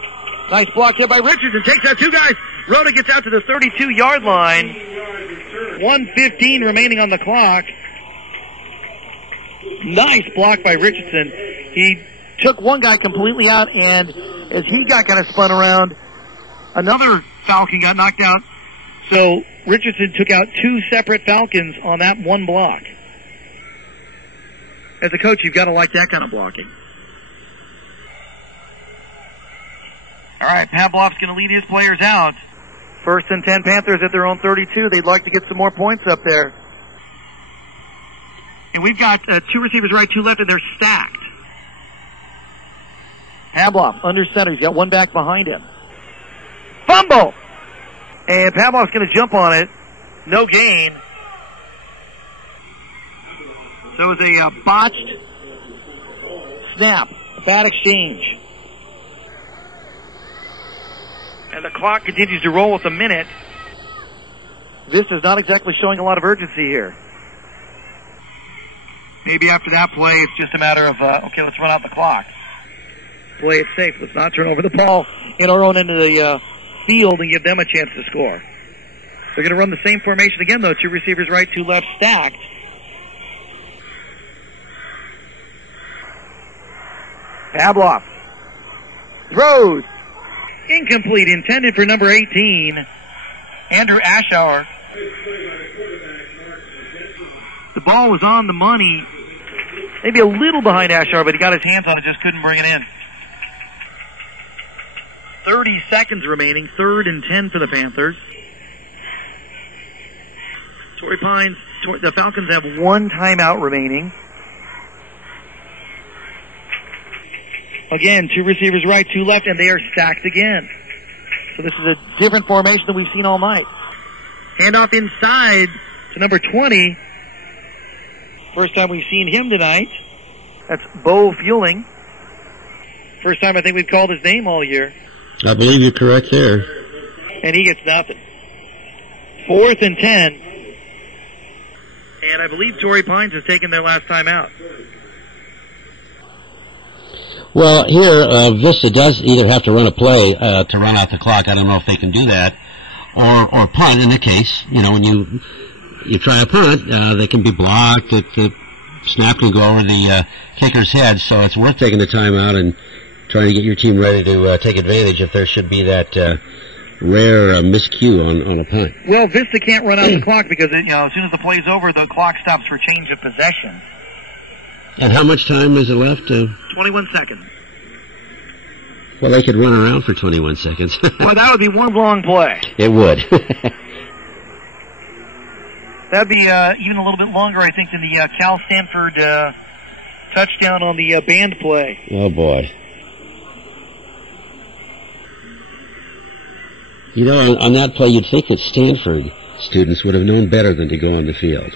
Nice block here by Richardson, takes out 2 guys. Rhoda gets out to the 32-yard line. 1:15 remaining on the clock. Nice block by Richardson. He took one guy completely out, and as he got kind of spun around, another Falcon got knocked out. So Richardson took out 2 separate Falcons on that one block. As a coach, you've got to like that kind of blocking. All right, Pavlov's going to lead his players out. First and 10 Panthers at their own 32. They'd like to get some more points up there. And we've got two receivers right, two left, and they're stacked. Pavlov under center. He's got one back behind him. Fumble! And Pavlov's going to jump on it. No gain. So it was a botched snap. A bad exchange. And the clock continues to roll with a minute. Vista's not exactly showing a lot of urgency here. Maybe after that play, it's just a matter of, okay, let's run out the clock. Play it safe. Let's not turn over the ball in our own end of the field and give them a chance to score. They're going to run the same formation again, though. Two receivers right, two left, stacked. Pavlov throws. Incomplete, intended for number 18, Andrew Aschauer. The ball was on the money. Maybe a little behind Aschauer, but he got his hands on it, just couldn't bring it in. 30 seconds remaining, 3rd and 10 for the Panthers. Torrey Pines, the Falcons have one timeout remaining. Again, two receivers right, two left, and they are stacked again. So this is a different formation than we've seen all night. Handoff inside to number 20. First time we've seen him tonight. That's Bo Fueling. First time I think we've called his name all year. I believe you're correct there. And he gets nothing. 4th and 10. And I believe Torrey Pines has taken their last time out. Well, here, Vista does either have to run a play to run out the clock. I don't know if they can do that. Or punt in the case. You know, when you try a punt, they can be blocked. The snap can go over the kicker's head, so it's worth taking the time out and trying to get your team ready to take advantage if there should be that rare miscue on a punt. Well, Vista can't run out the clock because, you know, as soon as the play's over, the clock stops for change of possession. And how much time is it left? 21 seconds. Well, they could run around for 21 seconds. Well, that would be one long play. It would. That'd be even a little bit longer, I think, than the Cal Stanford touchdown on the band play. Oh, boy. You know, on that play, you'd think that Stanford students would have known better than to go on the field.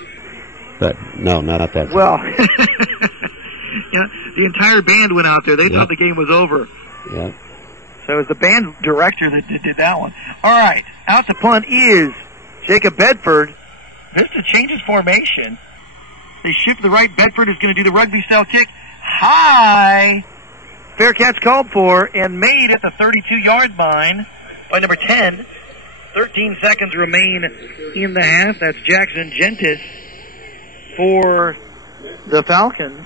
But, no, not at that time. Well, yeah, the entire band went out there. They thought the game was over. Yeah. So it was the band director that did that one. All right, out to punt is Jacob Bedford. Vista changes formation. They shift to the right. Bedford is going to do the rugby-style kick. High. Fair catch called for and made at the 32-yard line by number 10. 13 seconds remain in the half. That's Jackson Gentis for the Falcons.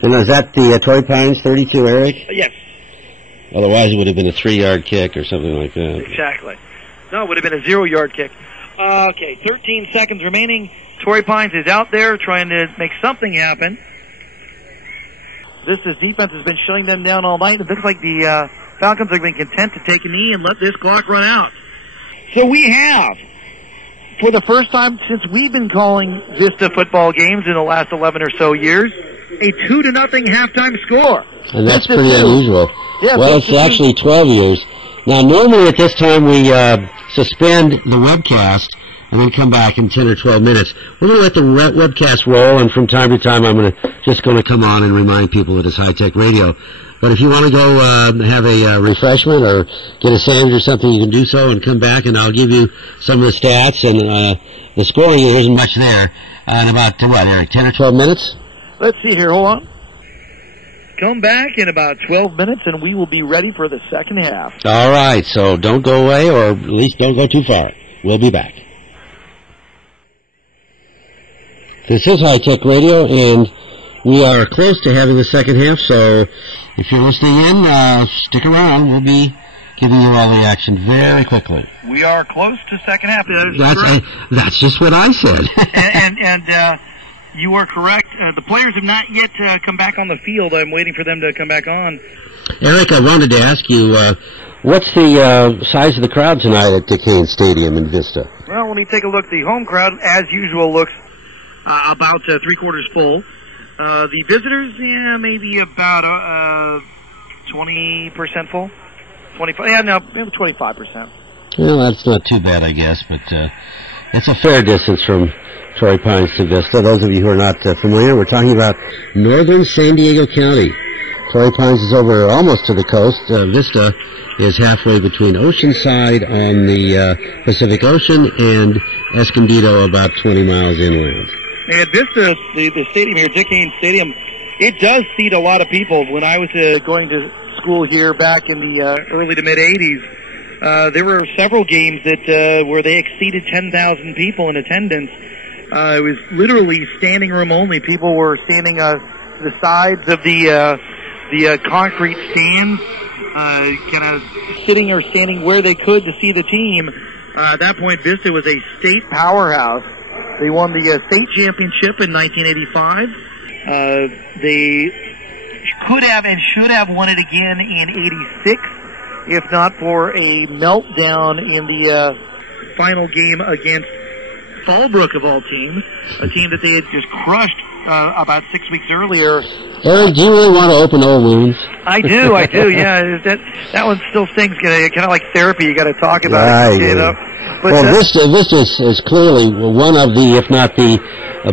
And is that the Torrey Pines 32, Eric? Yes. Otherwise, it would have been a 3-yard kick or something like that. Exactly. No, it would have been a 0-yard kick. Okay, 13 seconds remaining. Torrey Pines is out there trying to make something happen. Vista's defense has been shutting them down all night. It looks like the Falcons are being content to take a knee and let this clock run out. So we have, for the first time since we've been calling Vista football games in the last 11 or so years, a 2-0 halftime score. And that's pretty unusual. Yeah, well, it's actually 12 years. Now, normally at this time we suspend the webcast and then come back in 10 or 12 minutes. We're going to let the webcast roll, and from time to time I'm just going to come on and remind people that it's high-tech radio. But if you want to go have a refreshment or get a sandwich or something, you can do so and come back, and I'll give you some of the stats. And the scoring, there isn't much there. In about, what, Eric, 10 or 12 minutes? Let's see here. Hold on. Come back in about 12 minutes, and we will be ready for the second half. All right, so don't go away, or at least don't go too far. We'll be back. This is High-Tech Radio, and we are close to having the second half, so if you're listening in, stick around. We'll be giving you all the action very quickly. We are close to second half. That's just what I said. and You are correct. The players have not yet come back on the field. I'm waiting for them to come back on. Eric, I wanted to ask you, what's the size of the crowd tonight at Duquesne Stadium in Vista? Well, let me take a look. The home crowd, as usual, looks about three-quarters full. The visitors, maybe about 20% full. 25, maybe 25%. Well, that's not too bad, I guess, but it's a fair distance from Torrey Pines to Vista. Those of you who are not familiar, we're talking about northern San Diego County. Torrey Pines is over almost to the coast. Vista is halfway between Oceanside on the Pacific Ocean and Escondido, about 20 miles inland. And Vista, the stadium here, Duquesne Stadium, it does seat a lot of people. When I was going to school here back in the early to mid-'80s, there were several games that where they exceeded 10,000 people in attendance. It was literally standing room only. People were standing to the sides of the concrete stands, kind of sitting or standing where they could to see the team. At that point, Vista was a state powerhouse. They won the state championship in 1985. They could have and should have won it again in 86, if not for a meltdown in the final game against Fallbrook, of all teams, a team that they had just crushed about 6 weeks earlier. Eric, do you really want to open old wounds? I do, yeah. That one still stings, kind of like therapy. You got to talk about it, you know. But, well, Vista is clearly one of the, if not the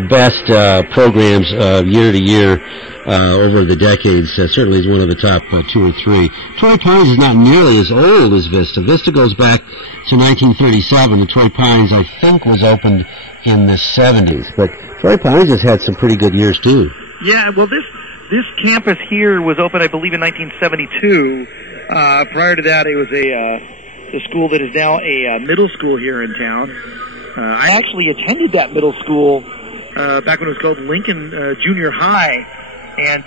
best programs year to year over the decades. Certainly is one of the top 2 or 3. Torrey Pines is not nearly as old as Vista. Vista goes back to 1937, and Torrey Pines, I think, was opened in the 70s. But Torrey Pines has had some pretty good years, too. Yeah, well, this campus here was opened, I believe, in 1972. Prior to that, it was the school that is now a middle school here in town. I actually attended that middle school back when it was called Lincoln Junior High, and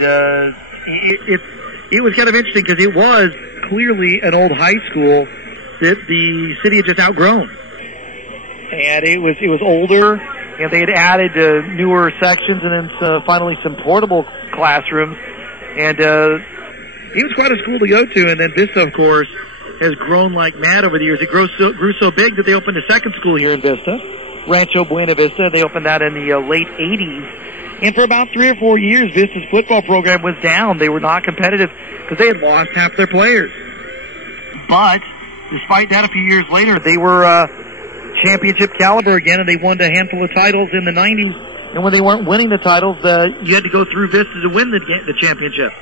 it was kind of interesting because it was clearly an old high school that the city had just outgrown, and it was older, and they had added newer sections and then finally some portable classrooms, and it was quite a school to go to. And then Vista, of course, has grown like mad over the years. It grew so big that they opened a second school here in Vista, Rancho Buena Vista. They opened that in the late 80s. And for about 3 or 4 years, Vista's football program was down. They were not competitive because they had lost half their players. But despite that, a few years later, they were championship caliber again, and they won a handful of titles in the 90s. And when they weren't winning the titles, you had to go through Vista to win the championship.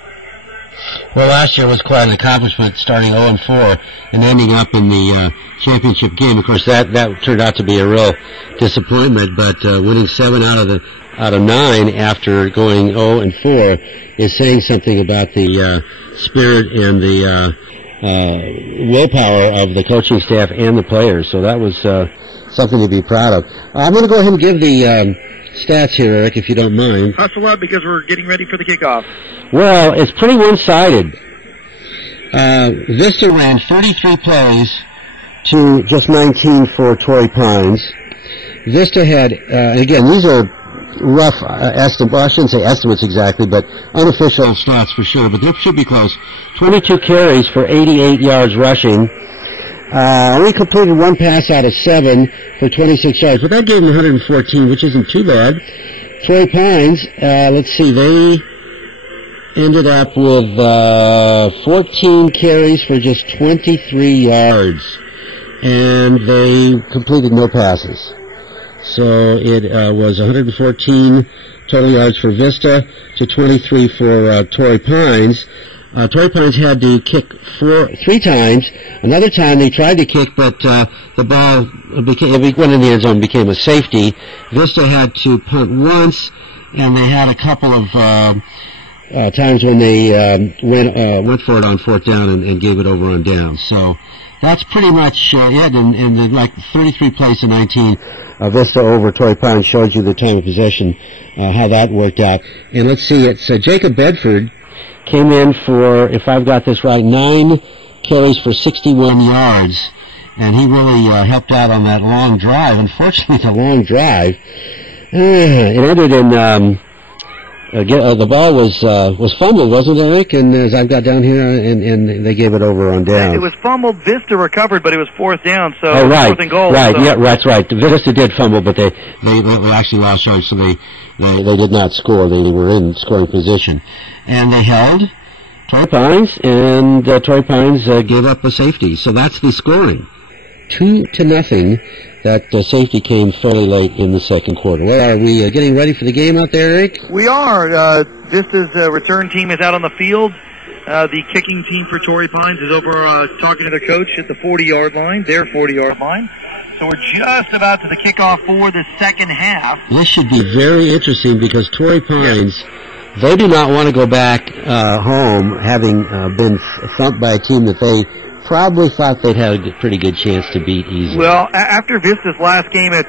Well, last year was quite an accomplishment, starting 0-4 and ending up in the championship game. Of course, that turned out to be a real disappointment, but winning 7 out of 9 after going 0-4 is saying something about the spirit and the willpower of the coaching staff and the players. So that was something to be proud of. I'm going to go ahead and give the stats here, Eric, if you don't mind. Hustle up, because we're getting ready for the kickoff. Well, it's pretty one-sided. Vista ran 33 plays to just 19 for Torrey Pines. Vista had, again, these are rough estimates. Well, I shouldn't say estimates exactly, but unofficial stats for sure, but they should be close. 22 carries for 88 yards rushing. Only completed 1 pass out of 7 for 26 yards, but that gave them 114, which isn't too bad. Torrey Pines, let's see, they ended up with 14 carries for just 23 yards, and they completed no passes. So it was 114 total yards for Vista to 23 for Torrey Pines. Torrey Pines had to kick 3 times. Another time they tried to kick, but the ball went in the end zone and became a safety. Vista had to punt once, and they had a couple of times when they went for it on 4th down and gave it over on down. So that's pretty much it. And like 33 plays to 19, Vista over Torrey Pines showed you the time of possession, how that worked out. And let's see, it's Jacob Bedford came in for, if I've got this right, 9 carries for 61 yards, and he really helped out on that long drive. Unfortunately, the long drive It ended in... the ball was fumbled, wasn't it, Eric? And as I've got down here, and they gave it over on down. It was fumbled. Vista recovered, but it was fourth down, so right, fourth and goal. Right, so. yeah, that's right. Vista did fumble, but they actually lost yards, so they did not score. They were in scoring position, and they held Torrey Pines, and Torrey Pines gave up a safety. So that's the scoring, 2-0. That safety came fairly late in the second quarter. Well, are we getting ready for the game out there, Eric? We are. Vista's return team is out on the field. The kicking team for Torrey Pines is over talking to their coach at the 40-yard line, their 40-yard line. So we're just about to the kickoff for the second half. This should be very interesting because Torrey Pines, they do not want to go back home having been thumped by a team that they probably thought they'd have a pretty good chance to beat easily. Well, after Vista's last game at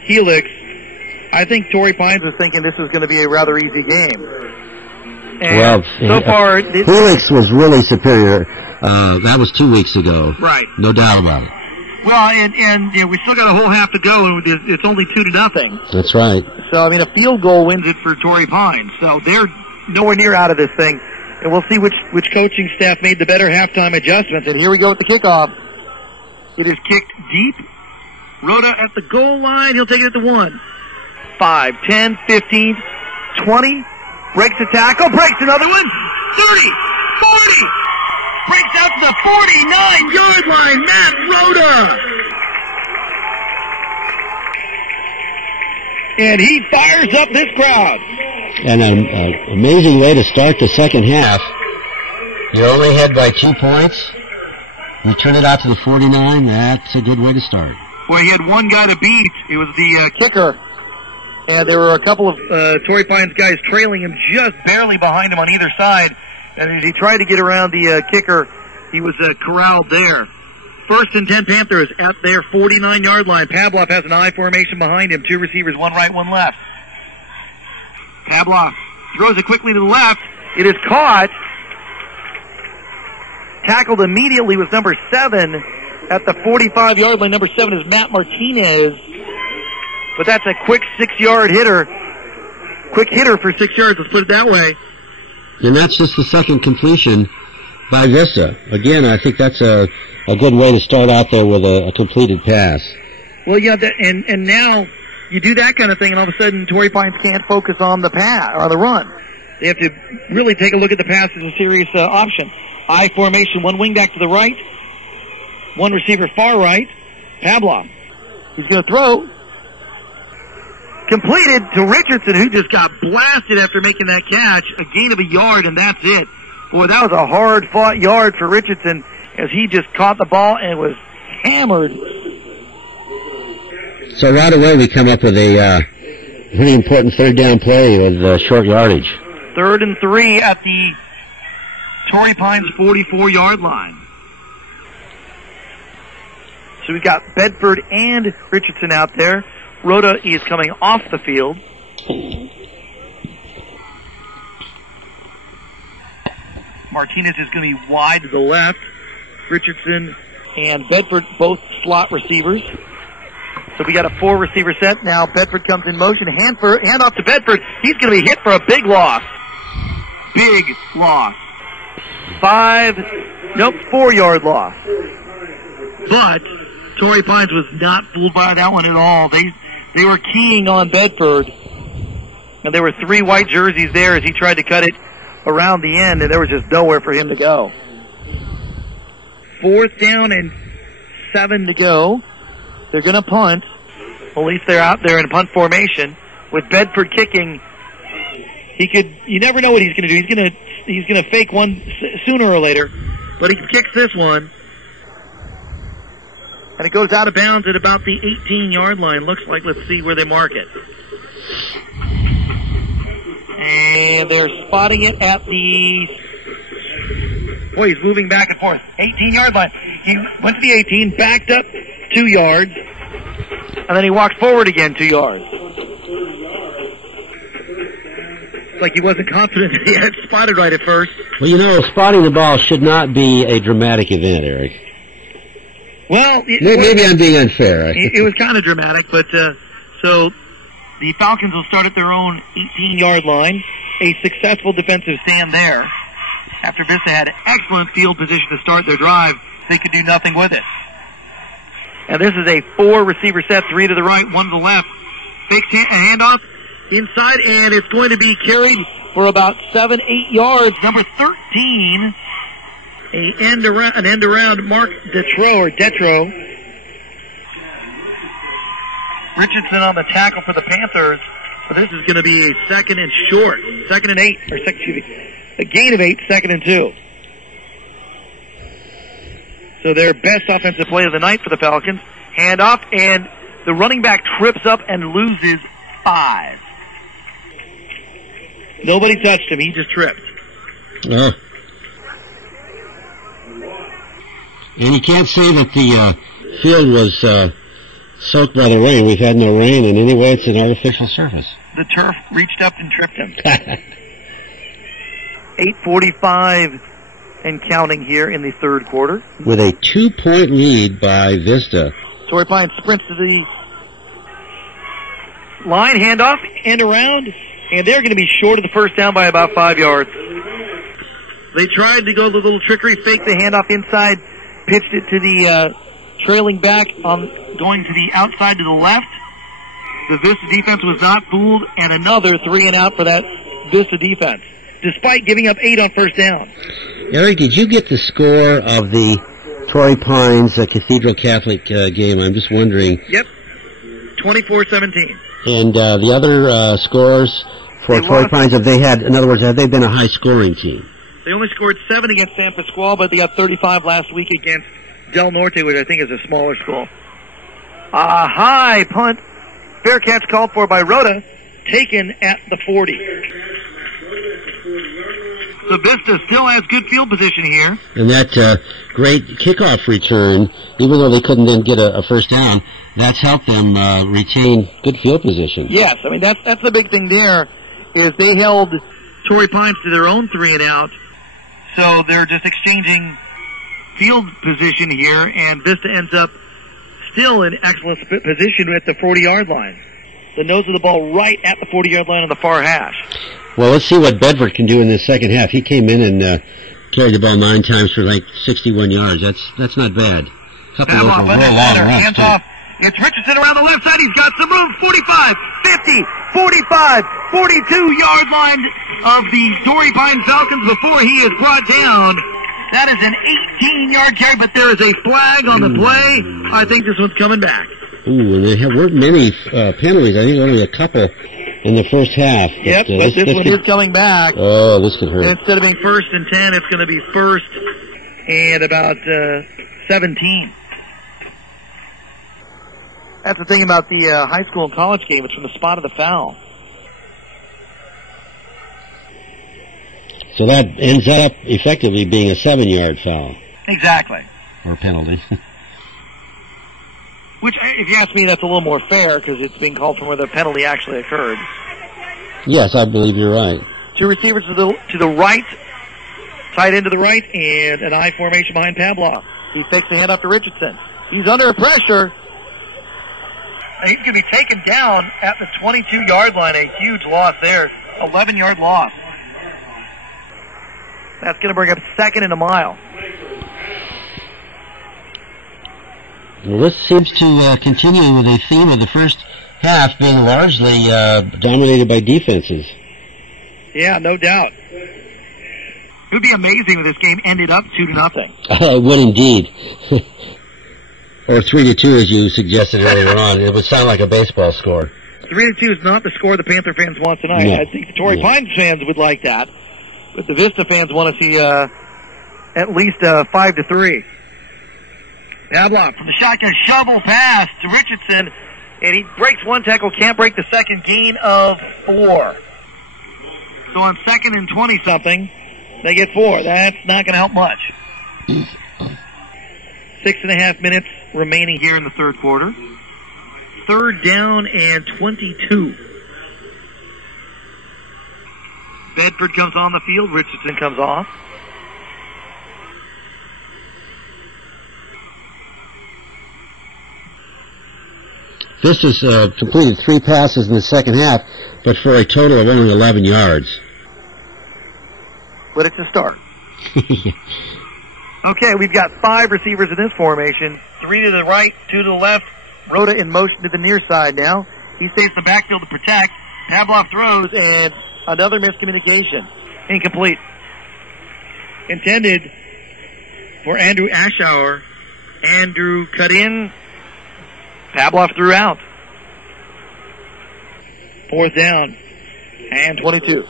Helix, I think Torrey Pines was thinking this was going to be a rather easy game. And so far... Helix was really superior. That was 2 weeks ago. Right. No doubt about it. Well, and we still got a whole half to go, and it's only 2-0. That's right. So, I mean, a field goal wins it for Torrey Pines. So they're nowhere near out of this thing. And we'll see which coaching staff made the better halftime adjustments. And here we go at the kickoff. It is kicked deep. Rhoda at the goal line. He'll take it at the 1. 5, 10, 15, 20. Breaks a tackle. Breaks another one. 30, 40. Breaks out to the 49-yard line. Matt Rhoda. And he fires up this crowd. And an amazing way to start the second half. You're only ahead by 2 points. You turn it out to the 49. That's a good way to start. Boy, he had one guy to beat. It was the kicker. And there were a couple of Torrey Pines guys trailing him just barely behind him on either side. And as he tried to get around the kicker, he was corralled there. 1st and 10 Panthers at their 49-yard line. Pavlov has an I formation behind him. 2 receivers, 1 right, 1 left. Pavlov throws it quickly to the left. It is caught. Tackled immediately with number 7 at the 45-yard line. Number 7 is Matt Martinez. But that's a quick 6-yard hitter. Quick hitter for 6 yards, let's put it that way. And that's just the second completion by Vista. Again, I think that's a good way to start out there with a completed pass. Well, yeah, and now you do that kind of thing, and all of a sudden Torrey Pines can't focus on the pass or the run. They have to really take a look at the pass as a serious option. I formation, 1 wingback to the right, 1 receiver far right. Pavlov. He's going to throw. Completed to Richardson, who just got blasted after making that catch. A gain of a yard, and that's it. Boy, that was a hard-fought yard for Richardson as he just caught the ball and was hammered. So right away we come up with a really important 3rd down play with short yardage. 3rd and 3 at the Torrey Pines 44-yard line. So we've got Bedford and Richardson out there. Rhoda is coming off the field. Martinez is going to be wide to the left. Richardson and Bedford both slot receivers. So we got a 4-receiver set. Now Bedford comes in motion. Hand off to Bedford. He's going to be hit for a big loss. Big loss. 4-yard loss. But Torrey Pines was not fooled by that one at all. They were keying on Bedford. And there were 3 white jerseys there as he tried to cut it around the end, and there was just nowhere for him to go. 4th down and 7 to go. They're going to punt. At least they're out there in punt formation with Bedford kicking. You never know what he's going to do. He's going to fake one sooner or later, but he kicks this one. And it goes out of bounds at about the 18-yard line. Looks like, let's see where they mark it. And they're spotting it at the... Boy, he's moving back and forth. 18-yard line. He went to the 18, backed up 2 yards, and then he walked forward again 2 yards. It's like he wasn't confident that he had spotted right at first. Well, spotting the ball should not be a dramatic event, Eric. Well, maybe I'm being unfair. It was kind of dramatic, but so The Falcons will start at their own 18-yard line. A successful defensive stand there. After Vista had excellent field position to start their drive, they could do nothing with it. And this is a 4-receiver set, 3 to the right, 1 to the left. Fakes a handoff inside, and it's going to be carried for about 7-8 yards. Number 13, an end around, Mark Detro. Richardson on the tackle for the Panthers. So this is going to be a 2nd and short, 2nd and 8, or a gain of 8, 2nd and 2. So their best offensive play of the night for the Falcons. Handoff, and the running back trips up and loses 5. Nobody touched him. He just tripped. Oh. And you can't say that the field was soaked by the rain. We've had no rain, and anyway, it's an artificial surface. The turf reached up and tripped him. 8:45 and counting here in the third quarter. With a 2-point lead by Vista. Torrey Pines sprints to the line, handoff, end around, and they're going to be short of the first down by about 5 yards. They tried to go the little trickery, fake the handoff inside, pitched it to the trailing back on going to the outside to the left. The Vista defense was not fooled, and another 3 and out for that Vista defense, despite giving up 8 on first down. Eric, did you get the score of the Torrey Pines Cathedral Catholic game? I'm just wondering. Yep, 24-17. And the other scores for Torrey Pines, have they had, in other words, have they been a high-scoring team? They only scored 7 against San Pasqual, but they got 35 last week against Del Norte, which I think is a smaller school. A high punt. Fair catch called for by Rhoda, taken at the 40. So Vista still has good field position here. And that great kickoff return, even though they couldn't then get a first down, that's helped them retain good field position. Yes, I mean, that's the big thing there, is they held Torrey Pines to their own 3 and out. So they're just exchanging field position here, and Vista ends up still in excellent position at the 40-yard line. The nose of the ball right at the 40-yard line on the far hash. Well, let's see what Bedford can do in the second half. He came in and carried the ball 9 times for like 61 yards. That's not bad. A couple of those were real long runs, hands off. It's Richardson around the left side. He's got some room. 45, 50, 45, 42-yard line of the Torrey Pine Falcons before he is brought down. That is an 18-yard carry, but there is a flag on the play. I think this one's coming back. Ooh, and there weren't many penalties. I think only a couple in the first half. Yep, but this one is coming back. Oh, this could hurt. And instead of being 1st and 10, it's going to be 1st and about 17. That's the thing about the high school and college game. It's from the spot of the foul. So that ends up effectively being a 7-yard foul. Exactly. Or penalty. Which, if you ask me, that's a little more fair because it's being called from where the penalty actually occurred. Yes, I believe you're right. 2 receivers to the right, tight end to the right, and an I formation behind Pavlov. He fakes the handoff to Richardson. He's under pressure. He's going to be taken down at the 22-yard line. A huge loss there. 11-yard loss. That's going to bring up 2nd and a mile. Well, this seems to continue with a theme of the first half being largely dominated by defenses. Yeah, no doubt. It would be amazing if this game ended up 2-0. It would indeed. Or 3-2, as you suggested earlier on. It would sound like a baseball score. 3-2 is not the score the Panther fans want tonight. No. I think the Torrey Pines fans would like that, but the Vista fans want to see at least 5-3. Pavlov from the shotgun, shovel pass to Richardson, and he breaks 1 tackle, can't break the second, gain of 4. So on 2nd and 20-something, they get 4. That's not going to help much. 6.5 minutes remaining here in the third quarter. 3rd down and 22. Bedford comes on the field. Richardson comes off. Vista's completed 3 passes in the second half, but for a total of only 11 yards. But it's a start. Okay, we've got 5 receivers in this formation. 3 to the right, 2 to the left. Rhoda in motion to the near side now. He stays in the backfield to protect. Pavlov throws, and another miscommunication. Incomplete. Intended for Andrew Aschauer. Andrew cut in. Pavlov threw out. 4th down and 22.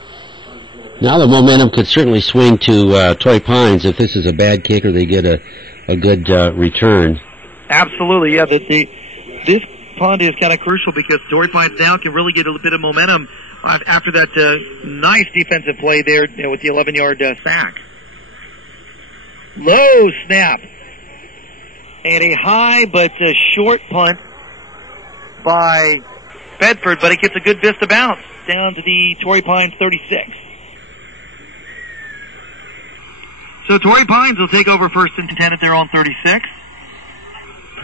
Now the momentum could certainly swing to Torrey Pines if this is a bad kick or they get a good return. Absolutely, yeah. This punt is kind of crucial because Torrey Pines now can really get a bit of momentum after that nice defensive play there, with the 11-yard sack. Low snap. And a high but short punt by Bedford, but it gets a good Vista bounce down to the Torrey Pines 36. So Torrey Pines will take over 1st and 10 at their own 36.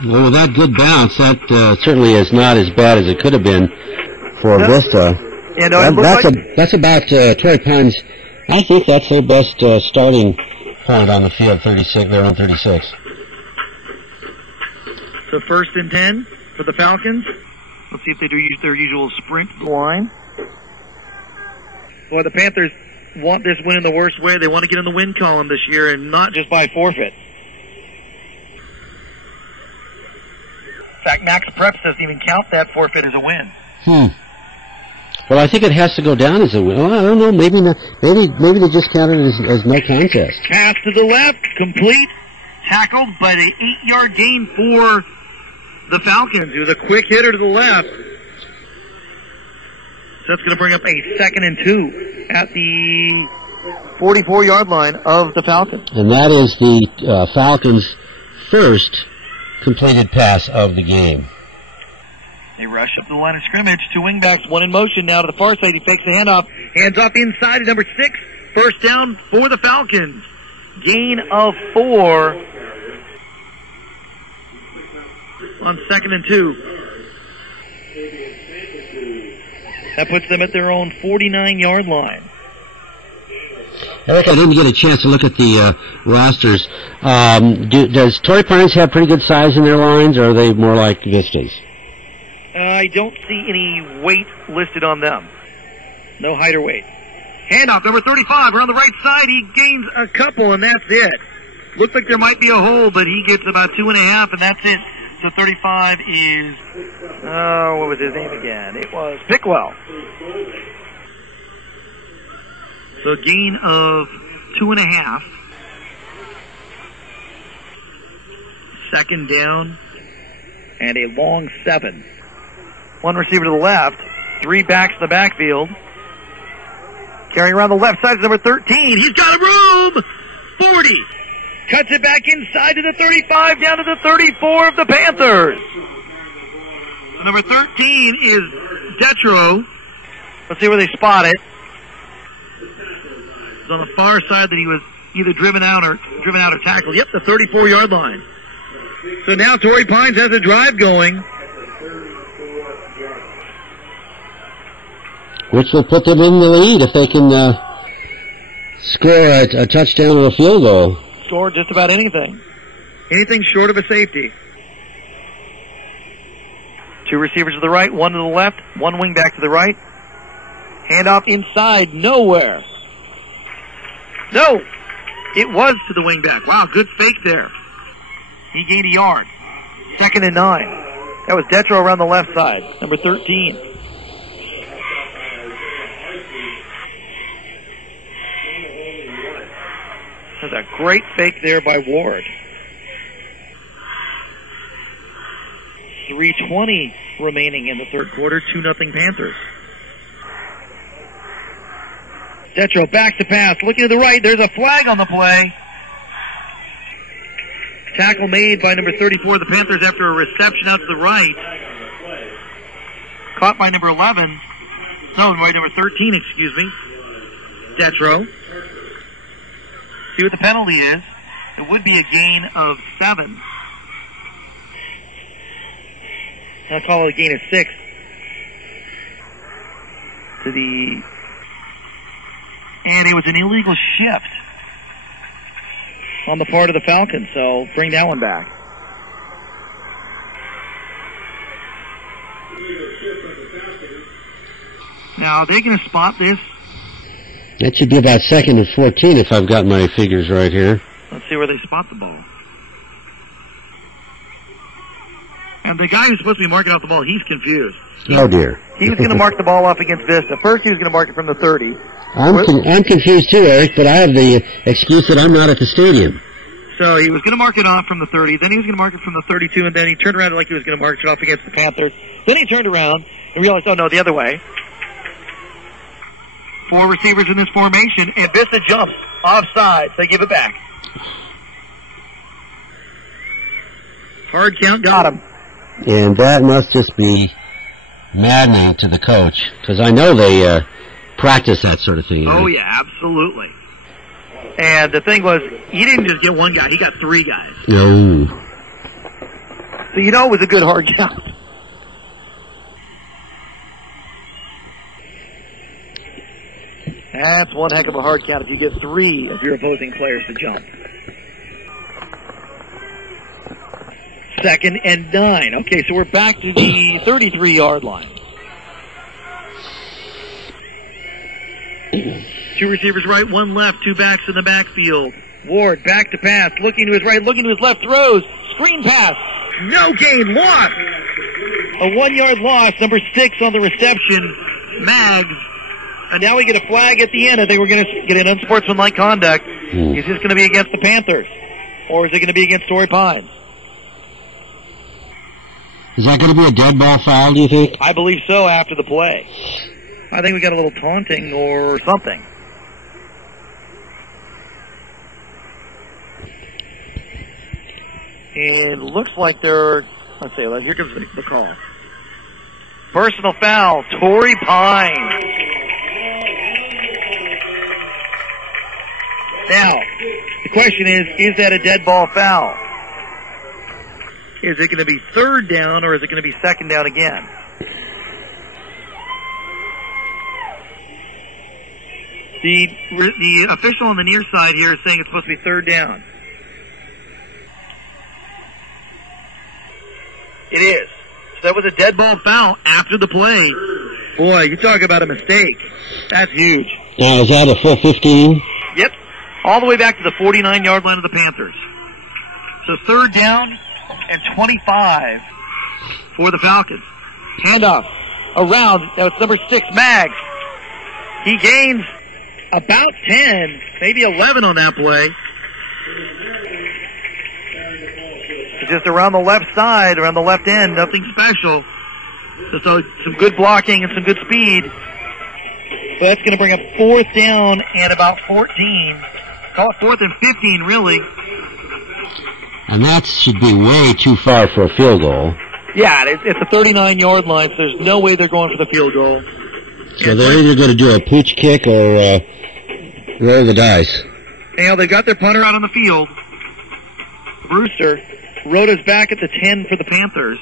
Well, with that good bounce, that certainly is not as bad as it could have been for Vista. Yeah, that's about Torrey Pines. I think that's their best starting point on the field. 36. They're on 36. So 1st and 10 for the Falcons. Let's see if they do use their usual sprint line. Boy, the Panthers want this win in the worst way. They want to get in the win column this year and not just by forfeit. In fact, Max Preps doesn't even count that forfeit as a win. Well, I think it has to go down as a win. Well, I don't know. Maybe not. Maybe they just count it as no contest. Pass to the left, complete, tackled, but an 8-yard gain for the Falcons. It was a quick hitter to the left. So that's going to bring up a 2nd and 2 at the 44-yard line of the Falcons. And that is the Falcons' first completed pass of the game. They rush up the line of scrimmage. 2 wingbacks, 1 in motion now to the far side. He fakes the handoff. Hands off inside to number 6. 1st down for the Falcons. Gain of 4 on 2nd and 2. That puts them at their own 49-yard line. Eric, I didn't get a chance to look at the rosters. Does Torrey Pines have pretty good size in their lines, or are they more like Vistas? I don't see any weight listed on them. No height or weight. Handoff, number 35, around the right side. He gains a couple, and that's it. Looks like there might be a hole, but he gets about 2.5, and that's it. So 35 is, what was his name again? It was Pickwell. So gain of 2.5. 2nd down and a long 7. 1 receiver to the left. 3 backs in the backfield. Carrying around the left side is number 13. He's got a room! 40. Cuts it back inside to the 35, down to the 34 of the Panthers. So number 13 is Detro. Let's see where they spot it. It's on the far side that he was either driven out or tackled. Yep, the 34-yard line. So now Torrey Pines has a drive going. Which will put them in the lead if they can score a touchdown or a field goal. Score just about anything. Anything short of a safety. 2 receivers to the right, 1 to the left, 1 wing back to the right. Handoff inside, nowhere. No, it was to the wing back. Wow, good fake there. He gained a yard. 2nd and 9. That was Detro around the left side, number 13. That's a great fake there by Ward. 3:20 remaining in the third quarter, 2-0 Panthers. Detro back to pass, looking to the right, there's a flag on the play. Tackle made by number 34 of the Panthers after a reception out to the right. Caught by number 11. No, by number 13, excuse me. Detro. See what the penalty is. It would be a gain of 7. I'll call it a gain of 6 to the... And it was an illegal shift on the part of the Falcons, so bring that one back. Now, are they going to spot this? That should be about 2nd and 14 if I've got my figures right here. Let's see where they spot the ball. And the guy who's supposed to be marking off the ball, he's confused. Oh, dear. He was going to mark the ball off against Vista. First, he was going to mark it from the 30. I'm confused too, Eric, but I have the excuse that I'm not at the stadium. So he was going to mark it off from the 30, then he was going to mark it from the 32, and then he turned around like he was going to mark it off against the Panthers. Then he turned around and realized, oh, no, the other way. 4 receivers in this formation, and Vista jumps offside. They give it back. Hard count, got him. And that must just be maddening to the coach, because I know they practice that sort of thing. Oh, yeah, absolutely. And the thing was, he didn't just get one guy, he got 3 guys. No. So you know it was a good hard count. That's one heck of a hard count if you get 3 of your opposing players to jump. 2nd and 9. Okay, so we're back to the 33-yard line. 2 receivers right, 1 left, 2 backs in the backfield. Ward back to pass, looking to his right, looking to his left, throws, screen pass, no gain, loss. A 1-yard loss, number 6 on the reception, Maggs. And now we get a flag at the end. I think we're going to get an unsportsmanlike conduct. Is this going to be against the Panthers? Or is it going to be against Torrey Pines? Is that going to be a dead ball foul, do you think? I believe so after the play. I think we got a little taunting or something. And looks like they're... Let's see, here comes the call. Personal foul, Torrey Pines. Now, the question is that a dead ball foul? Is it going to be 3rd down or is it going to be 2nd down again? The official on the near side here is saying it's supposed to be 3rd down. It is. So that was a dead ball foul after the play. Boy, you talk about a mistake. That's huge. Now, is that a full 15? Yep. All the way back to the 49-yard line of the Panthers. So 3rd down and 25 for the Falcons. Handoff around. That was number 6, Maggs. He gains about 10, maybe 11 on that play. Just around the left side, around the left end, nothing special. Just some good blocking and some good speed. But that's going to bring up 4th down and about 14. Call it 4th and 15, really. And that should be way too far for a field goal. Yeah, it's a 39-yard line, so there's no way they're going for the field goal. So they're either going to do a pooch kick or roll the dice. They've got their punter out on the field. Brewster. Rhoda's back at the 10 for the Panthers.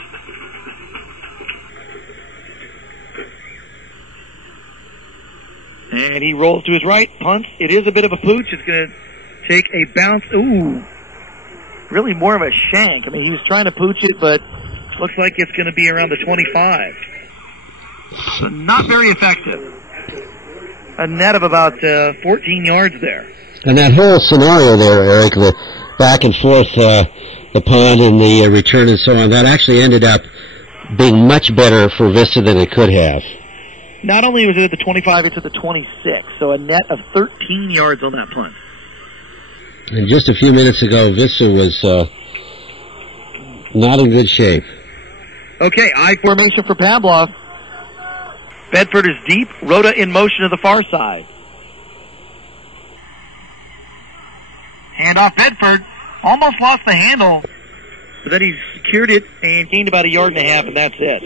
And he rolls to his right, punts. It is a bit of a pooch. It's going to take a bounce. Ooh. Really more of a shank. I mean, he was trying to pooch it, but looks like it's going to be around the 25. So not very effective. A net of about 14 yards there. And that whole scenario there, Eric, the back and forth, the punt and the return and so on, that actually ended up being much better for Vista than it could have. Not only was it at the 25, it's at the 26, so a net of 13 yards on that punt. And just a few minutes ago, Vista was not in good shape. Okay, I formation for Pavlov. Bedford is deep, Rhoda in motion to the far side. Hand off Bedford. Almost lost the handle. But then he secured it and gained about 1.5 yards, and that's it.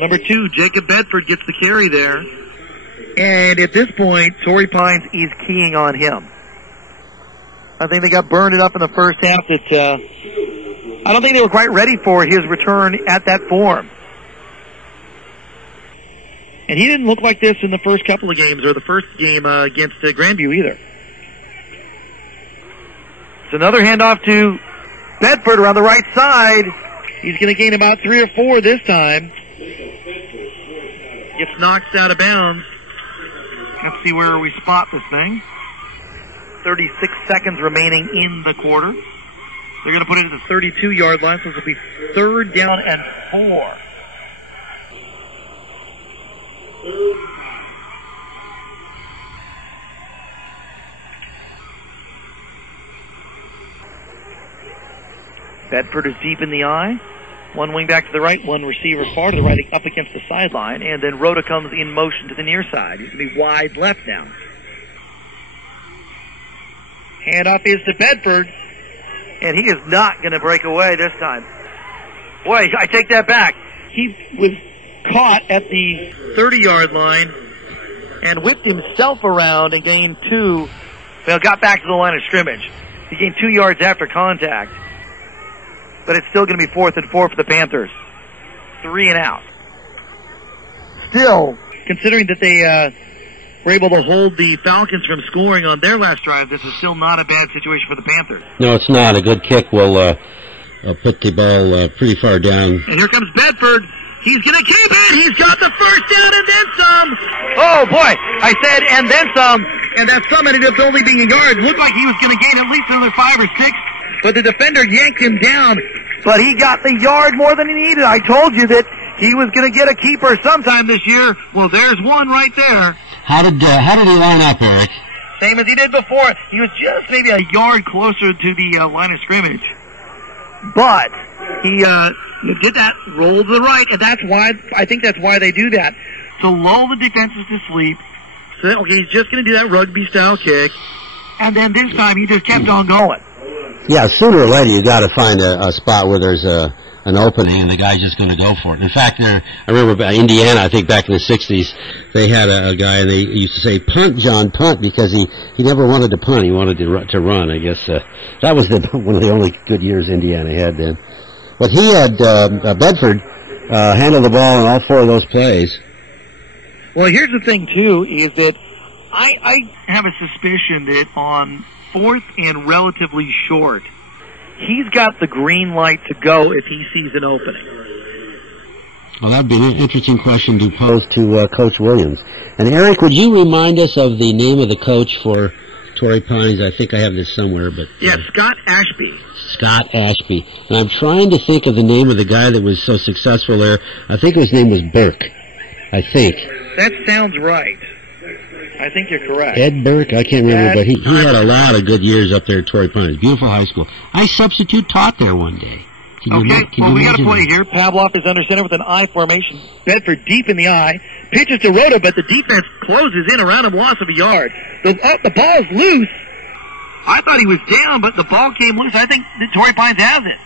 Number 2, Jacob Bedford gets the carry there. And at this point, Torrey Pines is keying on him. I think they got burned up in the first half. That I don't think they were quite ready for his return at that form. And he didn't look like this in the first couple of games, or the first game against Grandview either. It's another handoff to Bedford around the right side. He's going to gain about 3 or 4 this time. Gets knocked out of bounds. Let's see where we spot this thing. 36 seconds remaining in the quarter. They're going to put it at the 32-yard line, so this will be 3rd down and 4. Bedford is deep in the I. One wing back to the right, one receiver far to the right up against the sideline, and then Rhoda comes in motion to the near side. He's going to be wide left now. Handoff is to Bedford, and he is not going to break away this time. Boy, I take that back. He was caught at the 30-yard line and whipped himself around and gained 2. Well, got back to the line of scrimmage. He gained 2 yards after contact. But it's still going to be 4th and 4 for the Panthers. 3 and out. Still, considering that they were able to hold the Falcons from scoring on their last drive, this is still not a bad situation for the Panthers. No, it's not. A good kick will put the ball pretty far down. And here comes Bedford. He's going to keep it. He's got the first down and then some. Oh, boy. I said and then some. And that some ended up only being a yard. Looked like he was going to gain at least another 5 or 6. But the defender yanked him down. But he got the yard more than he needed. I told you that he was going to get a keeper sometime this year. Well, there's one right there. How did he line up, Eric? Same as he did before. He was just maybe a yard closer to the line of scrimmage. But he did that, rolled to the right, and I think that's why they do that. To lull the defenses to sleep. So, okay, he's just going to do that rugby-style kick. And then this time he just kept on going. Yeah, sooner or later you got to find a spot where there's an opening, and the guy's just going to go for it. In fact, I remember Indiana, I think back in the 60s, they had a guy, and they used to say, "Punt, John, punt," because he never wanted to punt. He wanted to run. I guess that was one of the only good years Indiana had then. But he had Bedford handle the ball in all 4 of those plays. Well, here's the thing, too, is that I have a suspicion that on 4th and relatively short, he's got the green light to go if he sees an opening. Well, that'd be an interesting question to pose to Coach Williams. And Eric, would you remind us of the name of the coach for Torrey Pines? I think I have this somewhere, but yeah, Scott Ashby. Scott Ashby. And I'm trying to think of the name of the guy that was so successful there. I think his name was Burke. I think. That sounds right. I think you're correct. Ed Burke, I can't remember, but he had a lot of good years up there at Torrey Pines. Beautiful high school. I substitute taught there one day. Well, we got a play here. Pavlov is under center with an I formation. Bedford deep in the I. Pitches to Rhoda, but the defense closes in around him, loss of a yard. The ball is loose. I thought he was down, but the ball came loose. I think that Torrey Pines has it.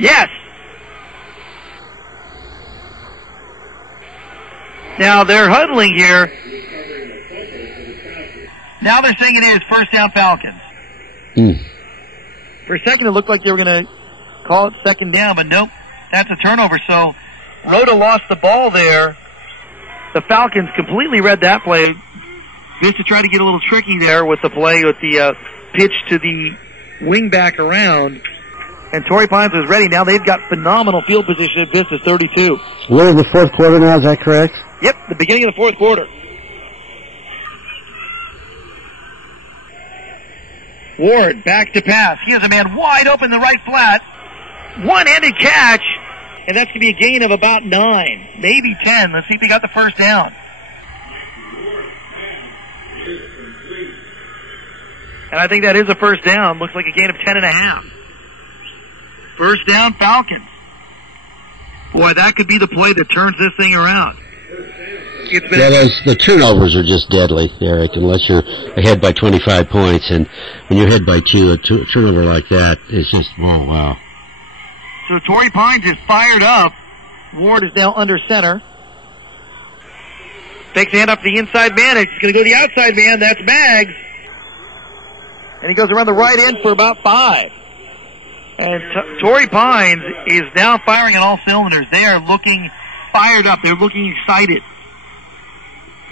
Yes. Now they're huddling here. Now they're saying it is first down Falcons. For a second it looked like they were going to call it second down, but nope, that's a turnover. So Rhoda lost the ball there. The Falcons completely read that play. Vista tried to get a little tricky there with the play with the pitch to the wing back around. And Torrey Pines was ready. Now they've got phenomenal field position at Vista's 32. We're in the 4th quarter now, is that correct? Yep, the beginning of the 4th quarter. Ward back to pass. He has a man wide open in the right flat. One-handed catch. And that's going to be a gain of about 9, maybe 10. Let's see if he got the first down. And I think that is a first down. Looks like a gain of 10.5. First down, Falcons. Boy, that could be the play that turns this thing around. The turnovers are just deadly, Eric, unless you're ahead by 25 points. And when you're ahead by 2, a turnover like that is just, oh, wow. So Torrey Pines is fired up. Ward is now under center. Takes the hand off the inside man. It's going to go to the outside man. That's Maggs. And he goes around the right end for about 5. And Torrey Pines is now firing on all cylinders. They are looking fired up. They're looking excited.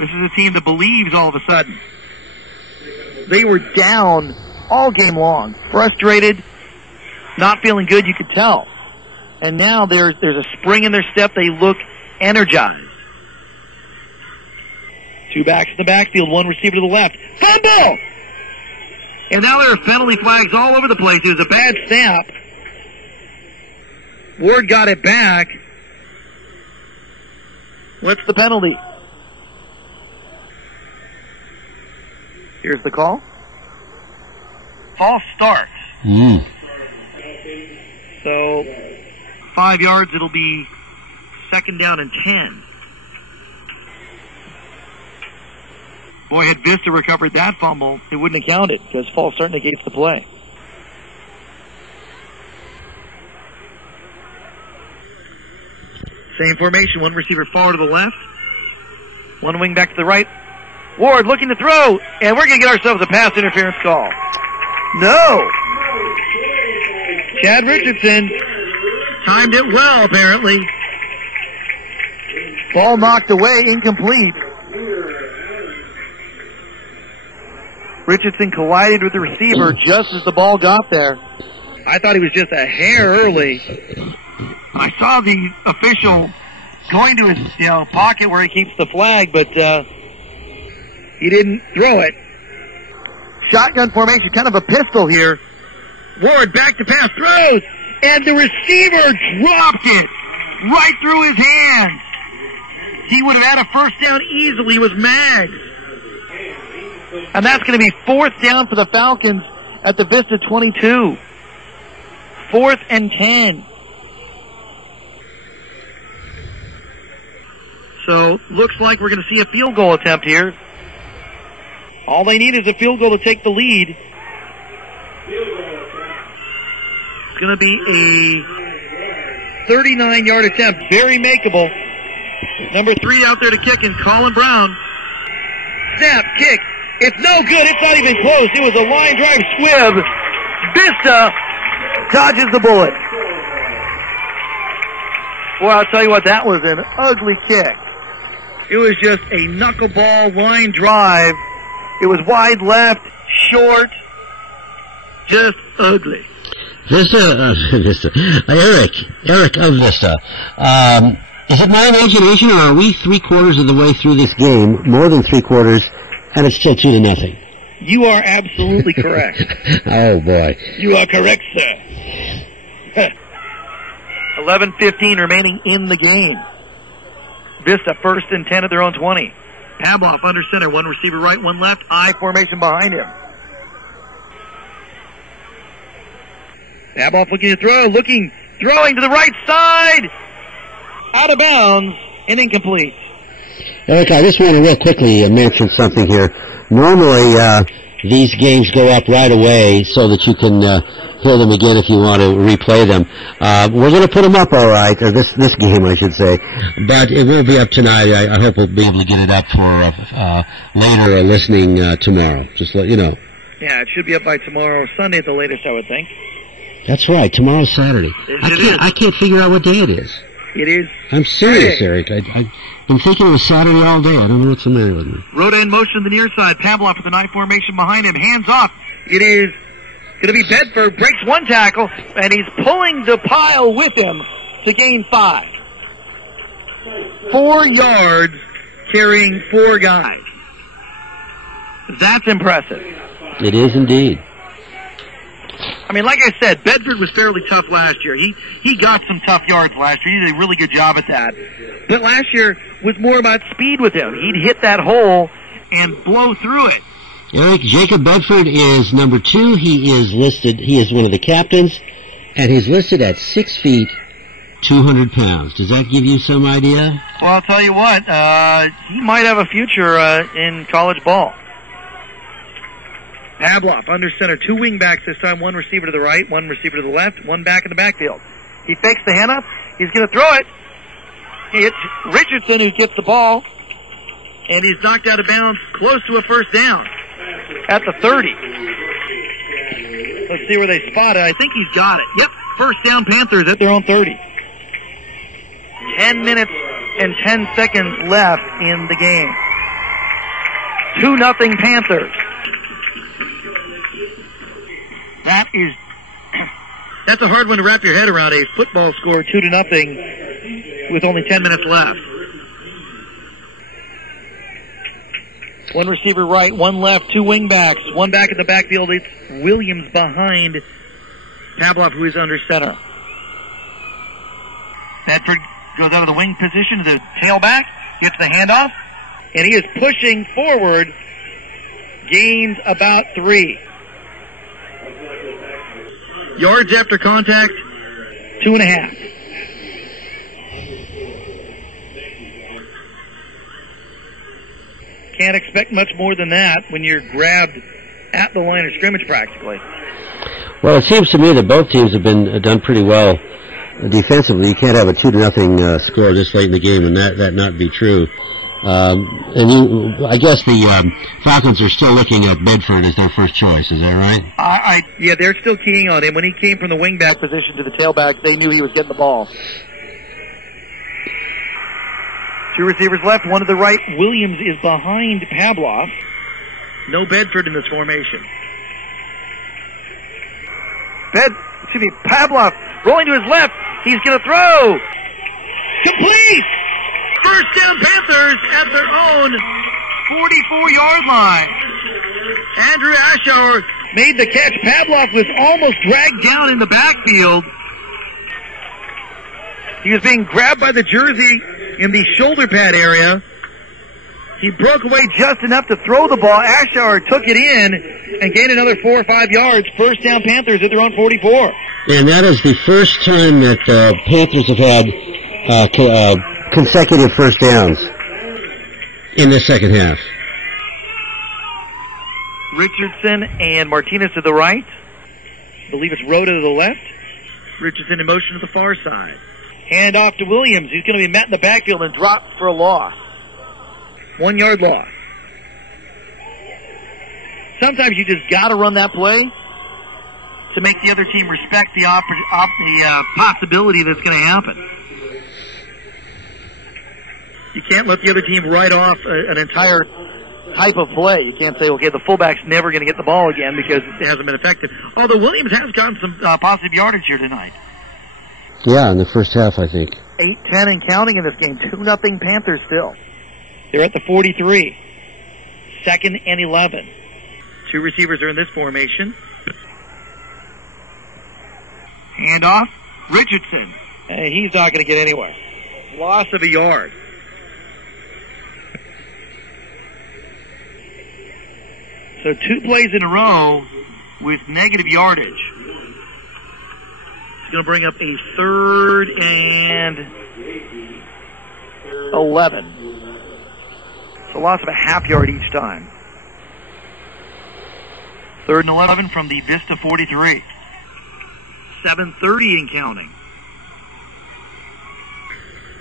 This is a team that believes all of a sudden. They were down all game long. Frustrated, not feeling good, you could tell. And now there's a spring in their step. They look energized. 2 backs in the backfield, 1 receiver to the left. Fumble! And now there are penalty flags all over the place. It was a bad snap. Ward got it back. What's the penalty? Here's the call. False start. So, 5 yards, it'll be 2nd down and 10. Boy, had Vista recovered that fumble, it wouldn't have counted because false start negates the play. Same formation, 1 receiver forward to the left, 1 wing back to the right. Ward looking to throw, and we're going to get ourselves a pass interference call. No! Chad Richardson timed it well, apparently. Ball knocked away, incomplete. Richardson collided with the receiver just as the ball got there. I thought he was just a hair early. I saw the official going to his pocket where he keeps the flag, but he didn't throw it. Shotgun formation, kind of a pistol here. Ward back to pass, throws, and the receiver dropped it right through his hands. He would have had a first down easily with Maggs. And that's going to be 4th down for the Falcons at the Vista 22. 4th and 10. So, looks like we're going to see a field goal attempt here. All they need is a field goal to take the lead. It's going to be a 39-yard attempt. Very makeable. Number 3 out there to kick, and Colin Brown. Snap, kick. It's no good. It's not even close. It was a line drive squib. Vista dodges the bullet. Well, I'll tell you what, that was an ugly kick. It was just a knuckleball line drive. It was wide left, short, just ugly. Vista. Eric of Vista. Is it my imagination, or are we 3/4 of the way through this game, more than 3/4, and it's still 2-0? You are absolutely correct. Oh, boy. You are correct, sir. 11:15 remaining in the game. Vista 1st and 10 at their own 20. Pavlov under center, 1 receiver right, 1 left, I formation behind him. Pavlov looking to throw, throwing to the right side, out of bounds, and incomplete. Eric, I just want to real quickly mention something here. Normally, these games go up right away so that you can hear them again if you want to replay them. We're going to put them up all right, or this game, I should say. But it won't be up tonight. I hope we'll be able to get it up for later listening tomorrow. Just let you know. Yeah, it should be up by tomorrow, Sunday at the latest, I would think. That's right. Tomorrow's Saturday. I can't figure out what day it is. It is. I'm serious, Eric. I've been thinking it was Saturday all day. I don't know what's the matter with me. Rhoda in motion to the near side. Pavlov with the 9 formation behind him. Hands off. It is going to be Bedford. Breaks 1 tackle, and he's pulling the pile with him to gain 5. 4 yards carrying 4 guys. That's impressive. It is indeed. I mean, like I said, Bedford was fairly tough last year. He got some tough yards last year. He did a really good job at that. But last year was more about speed with him. He'd hit that hole and blow through it. Eric, Jacob Bedford is number 2. He is one of the captains, and he's listed at 6 feet, 200 pounds. Does that give you some idea? Well, I'll tell you what, he might have a future in college ball. Pavlov under center, 2 wingbacks this time, 1 receiver to the right, 1 receiver to the left, 1 back in the backfield. He fakes the handoff. He's going to throw it. It's Richardson who gets the ball. And he's knocked out of bounds close to a first down at the 30. Let's see where they spot it. I think he's got it. Yep, first down Panthers at their own 30. 10 minutes and 10 seconds left in the game. 2-0 Panthers. That's a hard one to wrap your head around, a football score 2-0 with only 10 minutes left. One receiver right, one left, two wing backs, one back in the backfield. It's Williams behind Pavlov, who is under center. Bedford goes out of the wing position to the tailback, gets the handoff, and he is pushing forward, gains about 3. Yards after contact, 2.5. Can't expect much more than that when you're grabbed at the line of scrimmage practically. Well, it seems to me that both teams have been done pretty well defensively. You can't have a 2-0 score this late in the game and that not be true. I guess the Falcons are still looking at Bedford as their first choice. Is that right? Yeah, they're still keying on him. When he came from the wingback position to the tailback, they knew he was getting the ball. Two receivers left, one to the right. Williams is behind Pavlov. No Bedford in this formation. Pavlov rolling to his left. He's going to throw. Complete! First down Panthers at their own 44-yard line. Andrew Ashour made the catch. Pavlov was almost dragged down in the backfield. He was being grabbed by the jersey in the shoulder pad area. He broke away just enough to throw the ball. Ashour took it in and gained another 4 or 5 yards. First down Panthers at their own 44. And that is the first time that Panthers have had consecutive first downs in the second half. Richardson and Martinez to the right. I believe it's Rhoda to the left. Richardson in motion to the far side. Hand off to Williams. He's going to be met in the backfield and dropped for a loss. 1 yard loss. Sometimes you just got to run that play to make the other team respect the possibility that's going to happen. You can't let the other team write off an entire type of play. You can't say, okay, the fullback's never going to get the ball again because it hasn't been effective. Although Williams has gotten some positive yardage here tonight. Yeah, in the first half, I think. 8-10 and counting in this game. 2-0 Panthers still. They're at the 43. 2nd and 11. Two receivers are in this formation. Handoff. Richardson. He's not going to get anywhere. Loss of a yard. So 2 plays in a row with negative yardage. It's going to bring up a 3rd and 11. So loss of a half yard each time. 3rd and 11 from the Vista 43. 7:30 and counting.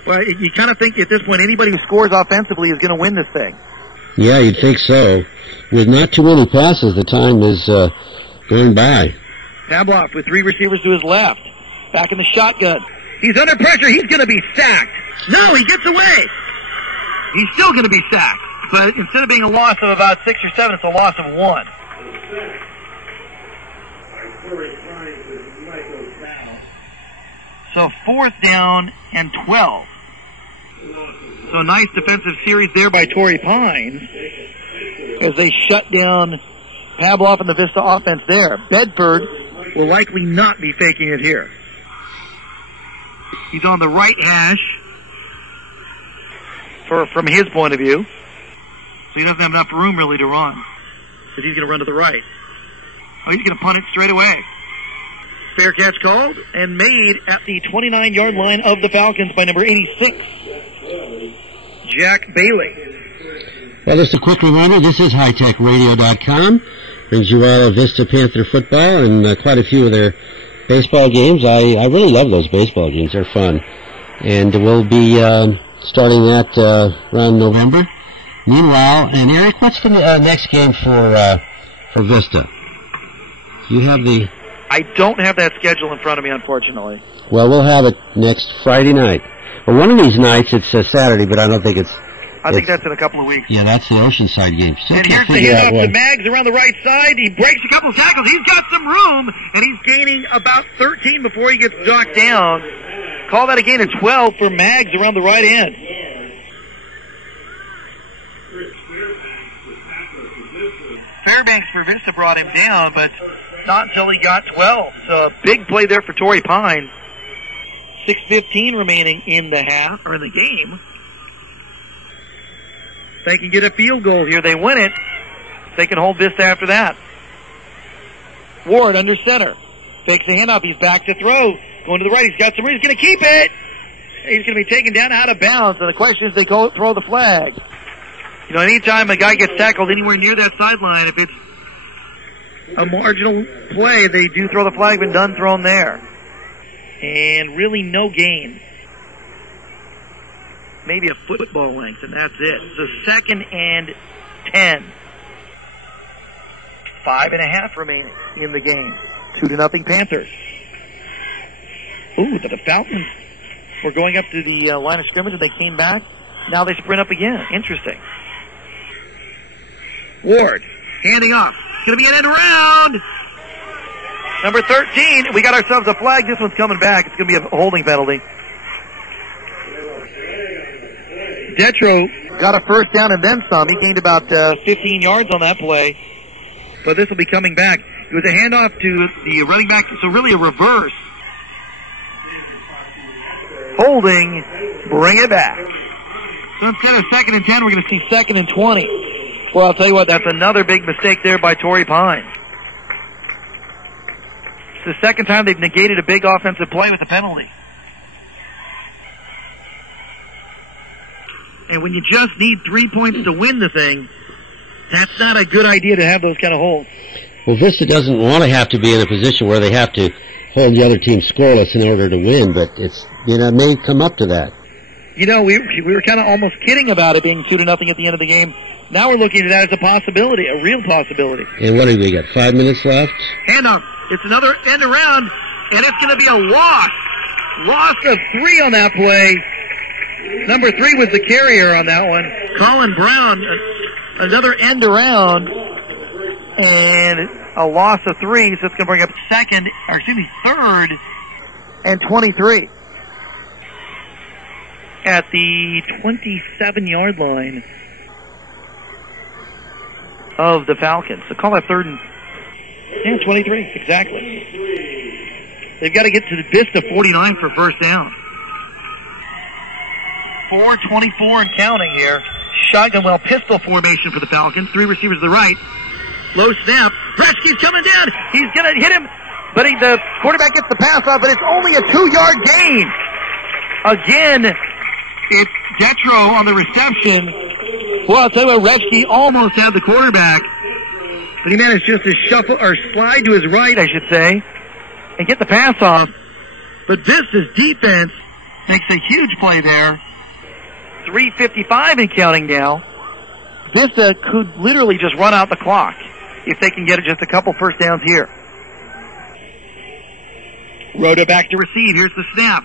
Well, you kind of think at this point anybody who scores offensively is going to win this thing. Yeah, you'd think so. With not too many passes, the time is going by. Pavlov with 3 receivers to his left. Back in the shotgun. He's under pressure. He's going to be sacked. No, he gets away. He's still going to be sacked. But instead of being a loss of about 6 or 7, it's a loss of 1. So 4th down and 12. So nice defensive series there by Torrey Pines as they shut down Pavlov and the Vista offense there. Bedford will likely not be faking it here. He's on the right hash from his point of view. So he doesn't have enough room really to run because he's going to run to the right. Oh, he's going to punt it straight away. Fair catch called and made at the 29-yard line of the Falcons by number 86, Jack Bailey. Well, just a quick reminder, this is hightechradio.com. Brings you all of Vista Panther football and quite a few of their baseball games. I really love those baseball games. They're fun. And we'll be starting that around November. Meanwhile, and Eric, what's the next game for Vista? You have the... I don't have that schedule in front of me, unfortunately. Well, we'll have it next Friday night. Well, one of these nights it's Saturday, but I don't think it's... I think that's in a couple of weeks. Yeah, that's the Oceanside game. Still and here's the handoff to Maggs around the right side. He breaks a couple of tackles. He's got some room, and he's gaining about 13 before he gets knocked down. Call that a gain of 12 for Maggs around the right end. Fairbanks for Vista brought him down, but not until he got 12. So a big play there for Torrey Pine. 6:15 remaining in the half, or in the game. If they can get a field goal here, they win it. They can hold Vista after that. Ward under center. Fakes the handoff. He's back to throw. Going to the right. He's got some room. He's going to keep it. He's going to be taken down out of bounds. And the question is, they throw the flag. You know, anytime a guy gets tackled anywhere near that sideline, if it's a marginal play, they do throw the flag, but none thrown there. And really no gain. Maybe a football length, and that's it. So 2nd and 10. 5.5 remaining in the game. 2-0 Panthers. Ooh, the Falcons were going up to the line of scrimmage, and they came back. Now they sprint up again. Interesting. Ward, handing off. It's going to be an end around. Number 13, we got ourselves a flag. This one's coming back. It's going to be a holding penalty. Detro got a first down and then some. He gained about 15 yards on that play. But this will be coming back. It was a handoff to the running back, so really a reverse. Holding, bring it back. So instead of 2nd and 10, we're going to see 2nd and 20. Well, I'll tell you what, that's another big mistake there by Torrey Pine. It's the second time they've negated a big offensive play with a penalty. And when you just need 3 points to win the thing, that's not a good idea to have those kind of holds. Well, Vista doesn't want to have to be in a position where they have to hold the other team scoreless in order to win, but it's, you know, it may come up to that. You know, we were kind of almost kidding about it being 2-0 at the end of the game. Now we're looking at that as a possibility, a real possibility. And what do we got, 5 minutes left? Handoff. It's another end around, and it's going to be a loss. Loss of 3 on that play. Number 3 was the carrier on that one. Colin Brown, another end around, and a loss of 3, so it's going to bring up 3rd and 23 at the 27-yard line of the Falcons. So call that 3rd and 23, exactly. They've got to get to the Vista 49 for first down. 4:24 and counting here. Shotgun pistol formation for the Falcons. 3 receivers to the right. Low snap. Reschke's coming down. He's going to hit him, but the quarterback gets the pass off, but it's only a 2-yard gain. Again, it's Detro on the reception. Well, I'll tell you what, Reschke almost had the quarterback, but he managed just to shuffle or slide to his right, I should say, and get the pass off. But Vista's defense makes a huge play there. 3:55 and counting now. Vista could literally just run out the clock if they can get just a couple first downs here. Rhoda back to receive. Here's the snap.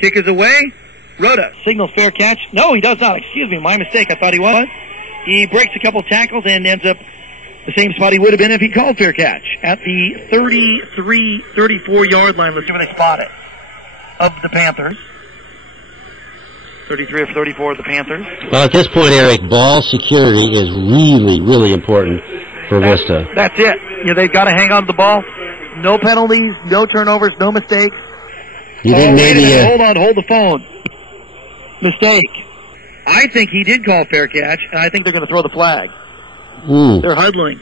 Kick is away. Rhoda signals fair catch. No, he does not. Excuse me, my mistake. I thought he was. He breaks a couple tackles and ends up the same spot he would have been if he called fair catch. At the 33, 34-yard line. Let's see where they spot it. Of the Panthers. 33 of 34 of the Panthers. Well, at this point, Eric, ball security is really, really important for Vista. That's it. You know, they've got to hang on to the ball. No penalties, no turnovers, no mistakes. You think maybe... Hold the phone. Mistake. I think he did call fair catch, and I think they're going to throw the flag. They're huddling.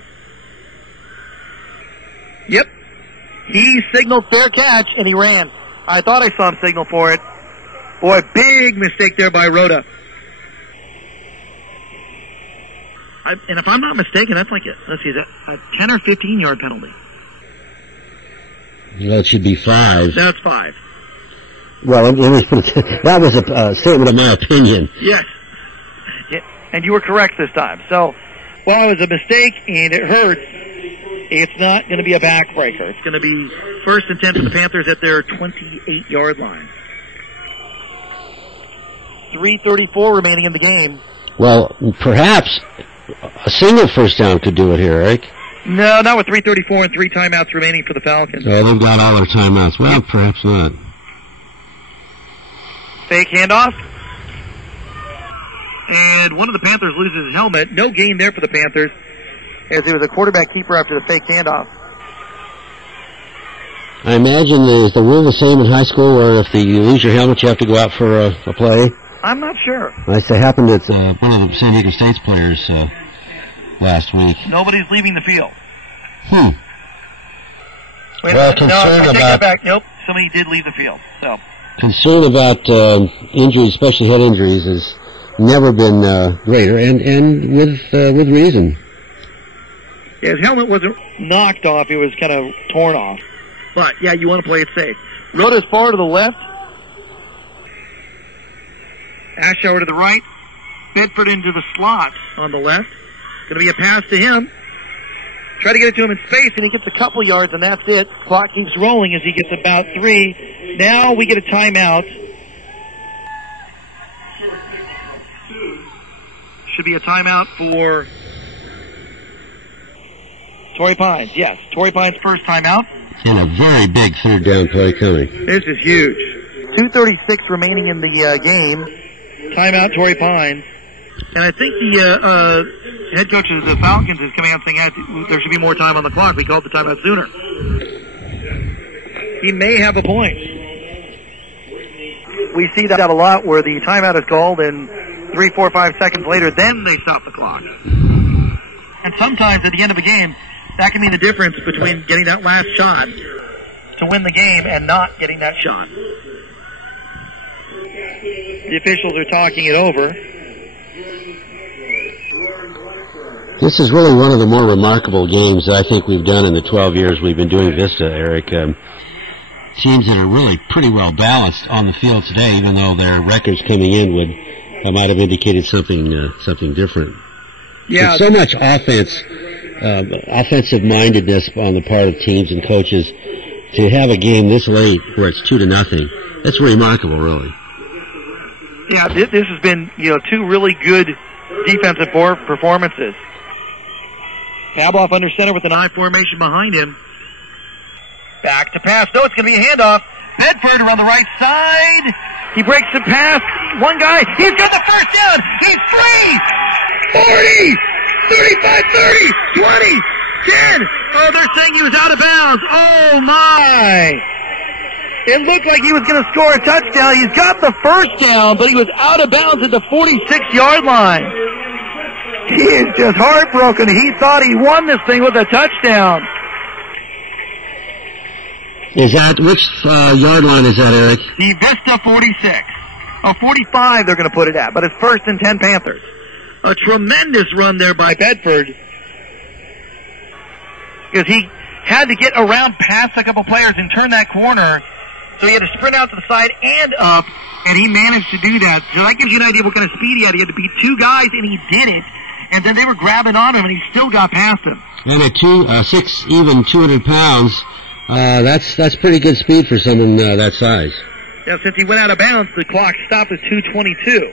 Yep. He signaled fair catch, and he ran. I thought I saw him signal for it. Boy, big mistake there by Rhoda. And if I'm not mistaken, that's like a 10 or 15-yard penalty. Well, it should be 5. That's 5. Well, let me put it, that was a statement of my opinion. Yes. And you were correct this time. So, while it was a mistake and it hurts, it's not going to be a backbreaker. It's going to be 1st and 10 for the Panthers at their 28-yard line. 3:34 remaining in the game. Well, perhaps a single first down could do it here, Eric. No, not with 3:34 and 3 timeouts remaining for the Falcons. Oh, they've got all their timeouts. Well, perhaps not. Fake handoff. And one of the Panthers loses his helmet. No gain there for the Panthers, as it was a quarterback keeper after the fake handoff. I imagine, is the rule the same in high school where if you lose your helmet, you have to go out for a play? I'm not sure. It happened at one of the San Diego State's players last week. Nobody's leaving the field. Well, concern I take about... that back. Nope, somebody did leave the field. So concern about injuries, especially head injuries, has never been greater, and with reason. Yeah, his helmet wasn't knocked off; it was kind of torn off. But yeah, you want to play it safe. Rhoda's far to the left. Ashour to the right. Bedford into the slot on the left. Going to be a pass to him. Try to get it to him in space, and he gets a couple yards, and that's it. Clock keeps rolling as he gets about 3. Now we get a timeout. Should be a timeout for Torrey Pines. Yes, Torrey Pines' first timeout. And a very big third down play coming. This is huge. 2:36 remaining in the game. Timeout, Torrey Pines. And I think the head coach of the Falcons is coming out saying there should be more time on the clock. We called the timeout sooner. He may have a point. We see that a lot where the timeout is called and 3, 4, 5 seconds later, then they stop the clock. And sometimes at the end of a game, that can mean the difference between getting that last shot to win the game and not getting that shot. The officials are talking it over. This is really one of the more remarkable games that I think we've done in the 12 years we've been doing Vista, Eric. Teams that are really pretty well balanced on the field today, even though their records coming in might have indicated something different. Yeah. There's so much offensive mindedness on the part of teams and coaches. To have a game this late where it's 2-0, that's remarkable, really. Yeah, this has been, 2 really good defensive performances. Pavlov under center with an I formation behind him. Back to pass. No, it's going to be a handoff. Bedford around the right side. He breaks the pass. One guy. He's got the first down. He's free. 40, 35, 30, 20, 10. Oh, they're saying he was out of bounds. Oh, my. It looked like he was going to score a touchdown. He's got the first down, but he was out of bounds at the 46-yard line. He is just heartbroken. He thought he won this thing with a touchdown. Which yard line is that, Eric? The Vista 46. 45 they're going to put it at, but it's 1st and 10 Panthers. A tremendous run there by Bedford. Because he had to get around past a couple players and turn that corner. So he had to sprint out to the side and up, and he managed to do that. So that gives you an idea what kind of speed he had. He had to beat 2 guys, and he did it. And then they were grabbing on him, and he still got past him. And at 6 even 200 pounds, that's pretty good speed for someone that size. Yeah, since he went out of bounds, the clock stopped at 2:22.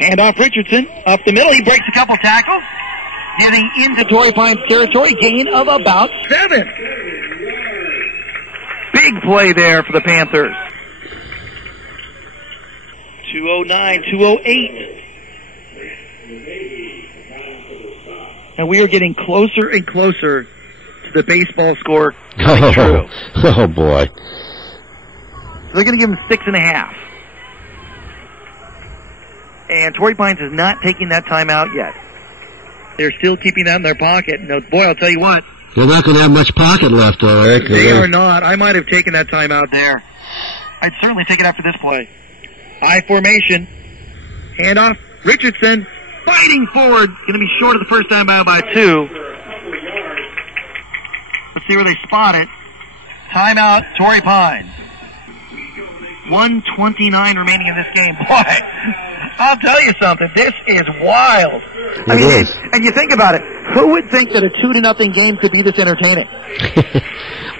Handoff Richardson up the middle. He breaks a couple tackles, getting into Torrey Pines territory. Gain of about 7. Big play there for the Panthers. 2:09, 2:08. And we are getting closer and closer to the baseball score coming true. Oh, boy. So they're going to give him 6.5. And Torrey Pines is not taking that timeout yet. They're still keeping that in their pocket. No, boy, I'll tell you what. They're not going to have much pocket left, though, Eric. They are not. I might have taken that timeout there. I'd certainly take it after this play. I formation. Handoff. Richardson fighting forward. Going to be short of the first down by 2. Let's see where they spot it. Timeout, Torrey Pines. 1:29 remaining in this game. Boy, I'll tell you something. This is wild. It is. And you think about it. Who would think that a 2-0 game could be this entertaining?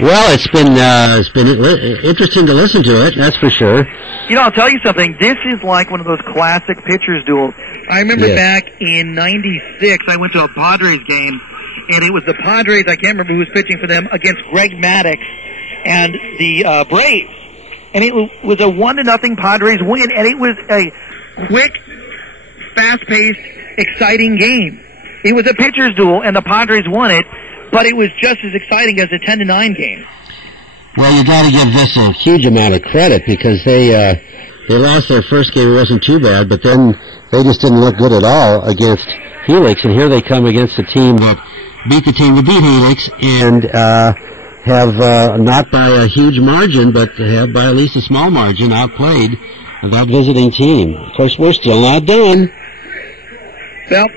Well, it's been interesting to listen to it. That's for sure. You know, I'll tell you something. This is like one of those classic pitchers duels. I remember back in '96, I went to a Padres game, and it was the Padres. I can't remember who was pitching for them against Greg Maddux and the Braves. And it was a 1-0 Padres win, and it was a quick, fast-paced, exciting game. It was a pitcher's duel, and the Padres won it, but it was just as exciting as a 10-9 game. Well, you got to give this a huge amount of credit because they lost their first game. It wasn't too bad, but then they just didn't look good at all against Helix, and here they come against a team that beat the team that beat Helix and have not by a huge margin, but have by at least a small margin outplayed that visiting team. Of course, we're still not done. Well,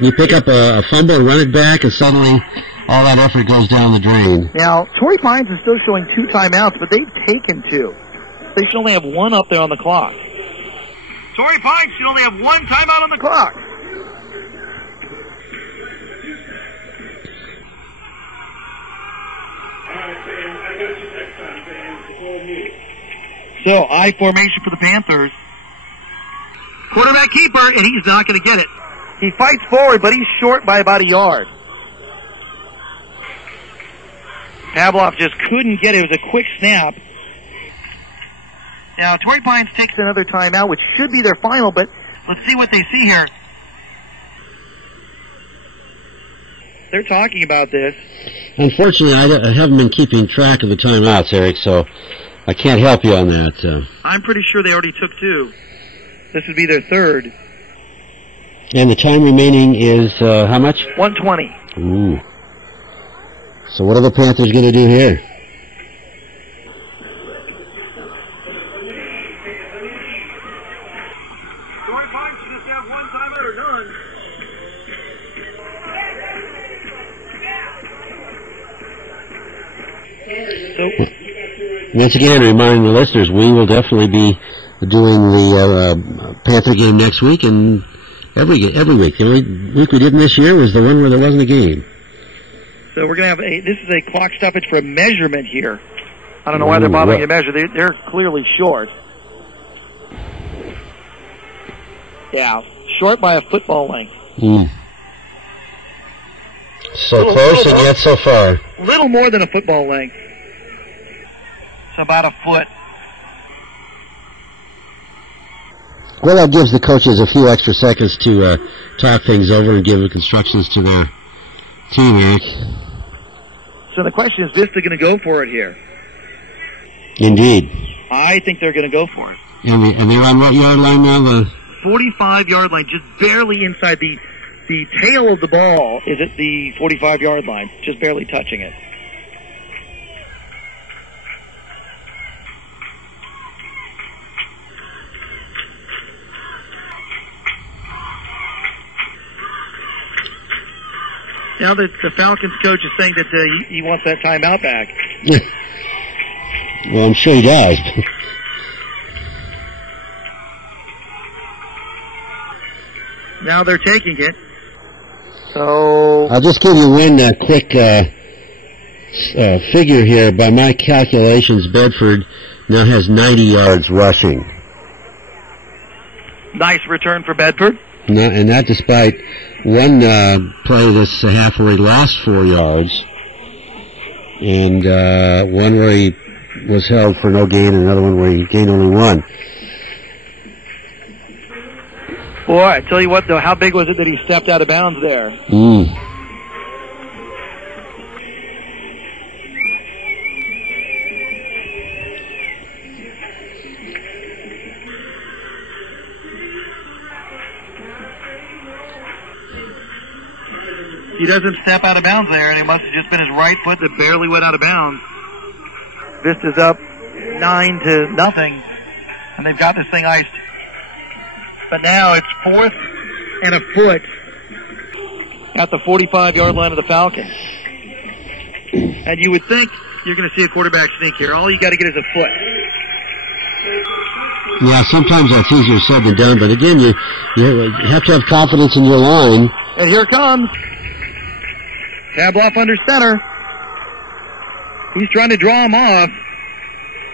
you pick up a fumble and run it back, and suddenly all that effort goes down the drain. Now, Torrey Pines is still showing 2 timeouts, but they've taken 2. They should only have 1 up there on the clock. Torrey Pines should only have 1 timeout on the clock. So, I formation for the Panthers. Quarterback keeper, and he's not going to get it. He fights forward, but he's short by about a yard. Pavlov just couldn't get it. It was a quick snap. Now, Torrey Pines takes another timeout, which should be their final, but let's see what they see here. They're talking about this. Unfortunately, I haven't been keeping track of the timeouts, Eric, so I can't help you on that. I'm pretty sure they already took 2. This would be their 3rd. And the time remaining is how much? 1:20. Ooh. So what are the Panthers going to do here? Torrey Pines should just have 1 timeout or none. Once again, remind the listeners, we will definitely be doing the Panther game next week, and every week. The only week we didn't this year was the one where there wasn't a game. So we're going to have this is a clock stoppage for a measurement here. I don't know why they're bothering to measure. They're clearly short. Yeah, short by a football length. So close and yet so far. Little more than a football length. It's about a foot. Well, that gives the coaches a few extra seconds to talk things over and give instructions to their team, Eric. So the question is Vista going to go for it here? Indeed. I think they're going to go for it. And they're on what yard line now? The 45-yard line, just barely inside the tail of the ball is at the 45-yard line, just barely touching it. Now that the Falcons coach is saying that he wants that timeout back. Well, I'm sure he does. Now they're taking it. So I'll just give you one quick figure here. By my calculations, Bedford now has 90 yards rushing. Nice return for Bedford. No, and that despite one play this half where he lost 4 yards, and one where he was held for no gain, and another one where he gained only 1. Boy, I tell you what, though, how big was it that he stepped out of bounds there? He doesn't step out of bounds there, and it must have just been his right foot that barely went out of bounds. Vista's up 9-0, and they've got this thing iced. But now it's 4th and a foot at the 45-yard line of the Falcons. And you would think you're going to see a quarterback sneak here. All you got to get is a foot. Yeah, sometimes that's easier said than done, but again, you have to have confidence in your line. And here it comes. Pavlov under center. He's trying to draw him off.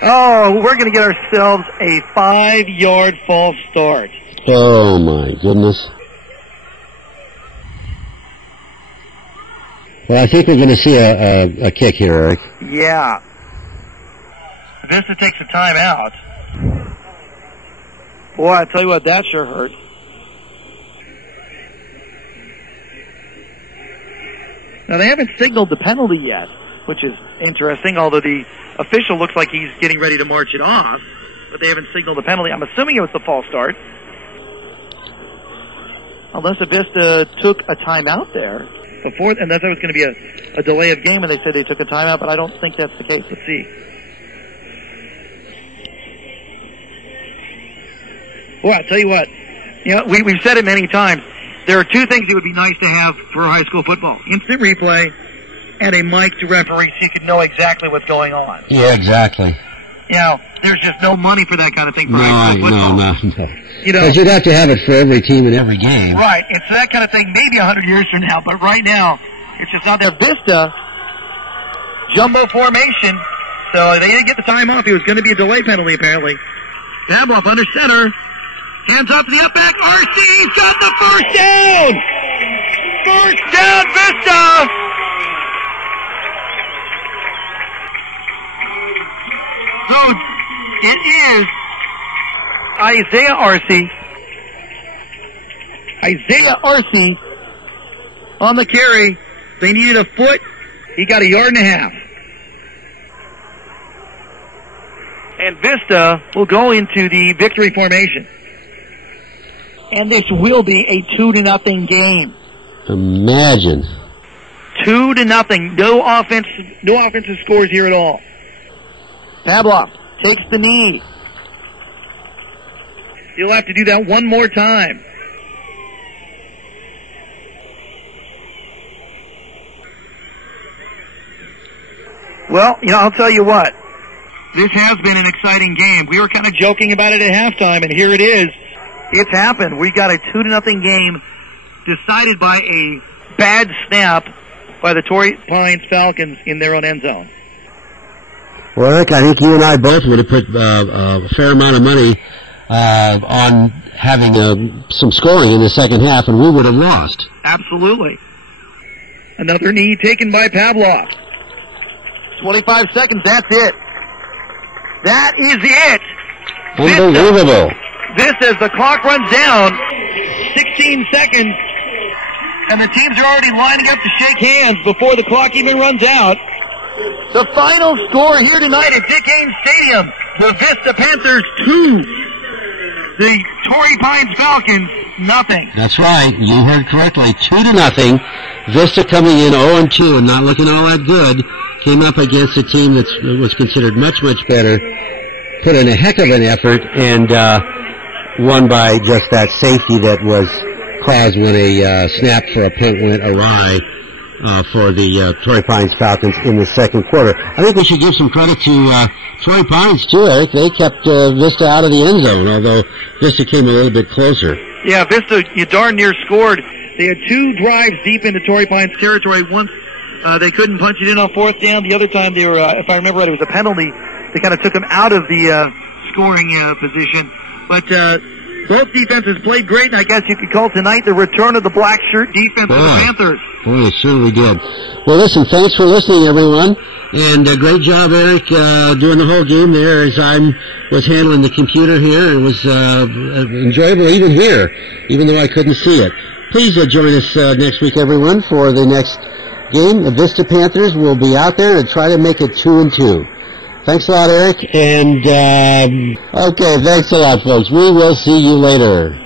Oh, we're going to get ourselves a 5-yard false start. Oh, my goodness. Well, I think we're going to see a kick here, Eric. Yeah. Vista takes a timeout. Boy, I tell you what, that sure hurt. Now, they haven't signaled the penalty yet, which is interesting, although the official looks like he's getting ready to march it off, but they haven't signaled the penalty. I'm assuming it was the false start. Unless Vista took a timeout there before, and that's was going to be a delay of game, and they said they took a timeout, but I don't think that's the case. Let's see. Well, I'll tell you what, we've said it many times. There are two things that would be nice to have for high school football. Instant replay and a mic to referee so you could know exactly what's going on. Yeah, exactly. There's just no money for that kind of thing for high school football. No. Because you'd have to have it for every team in every game. Right, and so that kind of thing maybe 100 years from now, but right now, it's just not there. Vista, jumbo formation, so they didn't get the time off. It was going to be a delay penalty, apparently. Pavlov under center. Hands off to the up back. RC's got the first down! First down, Vista! So, it is Isaiah Arce on the carry. They needed a foot. He got 1.5 yards. And Vista will go into the victory formation. And this will be a 2-0 game. Imagine. 2-0. No offensive scores here at all. Pavlov takes the knee. He'll have to do that one more time. Well, I'll tell you what. This has been an exciting game. We were kind of joking about it at halftime, and here it is. It's happened. We got a 2-0 game decided by a bad snap by the Torrey Pines Falcons in their own end zone. Well, Eric, I think you and I both would have put a fair amount of money on having some scoring in the second half, and we would have lost. Absolutely. Another knee taken by Pavlov. 25 seconds, that's it. That is it. Unbelievable. This, as the clock runs down, 16 seconds, and the teams are already lining up to shake hands before the clock even runs out. The final score here tonight at Dick Haynes Stadium, the Vista Panthers 2, the Torrey Pines Falcons 0. That's right. You heard correctly. 2-0. Vista coming in 0-2 and not looking all that good. Came up against a team that was considered much, much better. Put in a heck of an effort and won by just that safety that was caused when a snap for a punt went awry for the Torrey Pines Falcons in the second quarter. I think we should give some credit to Torrey Pines too, Eric. They kept Vista out of the end zone, although Vista came a little bit closer. Yeah, Vista, you darn near scored. They had 2 drives deep into Torrey Pines territory. Once they couldn't punch it in on 4th down. The other time they were, if I remember right, it was a penalty. They kind of took them out of the scoring position. But both defenses played great, and I guess you could call tonight the return of the black shirt defense of the Panthers. Boy, it certainly did. Well, listen, thanks for listening, everyone. And great job, Eric, doing the whole game there as I was handling the computer here. It was enjoyable even here, even though I couldn't see it. Please join us next week, everyone, for the next game. The Vista Panthers will be out there to try to make it 2-2. Thanks a lot, Eric. And, okay, thanks a lot, folks. We will see you later.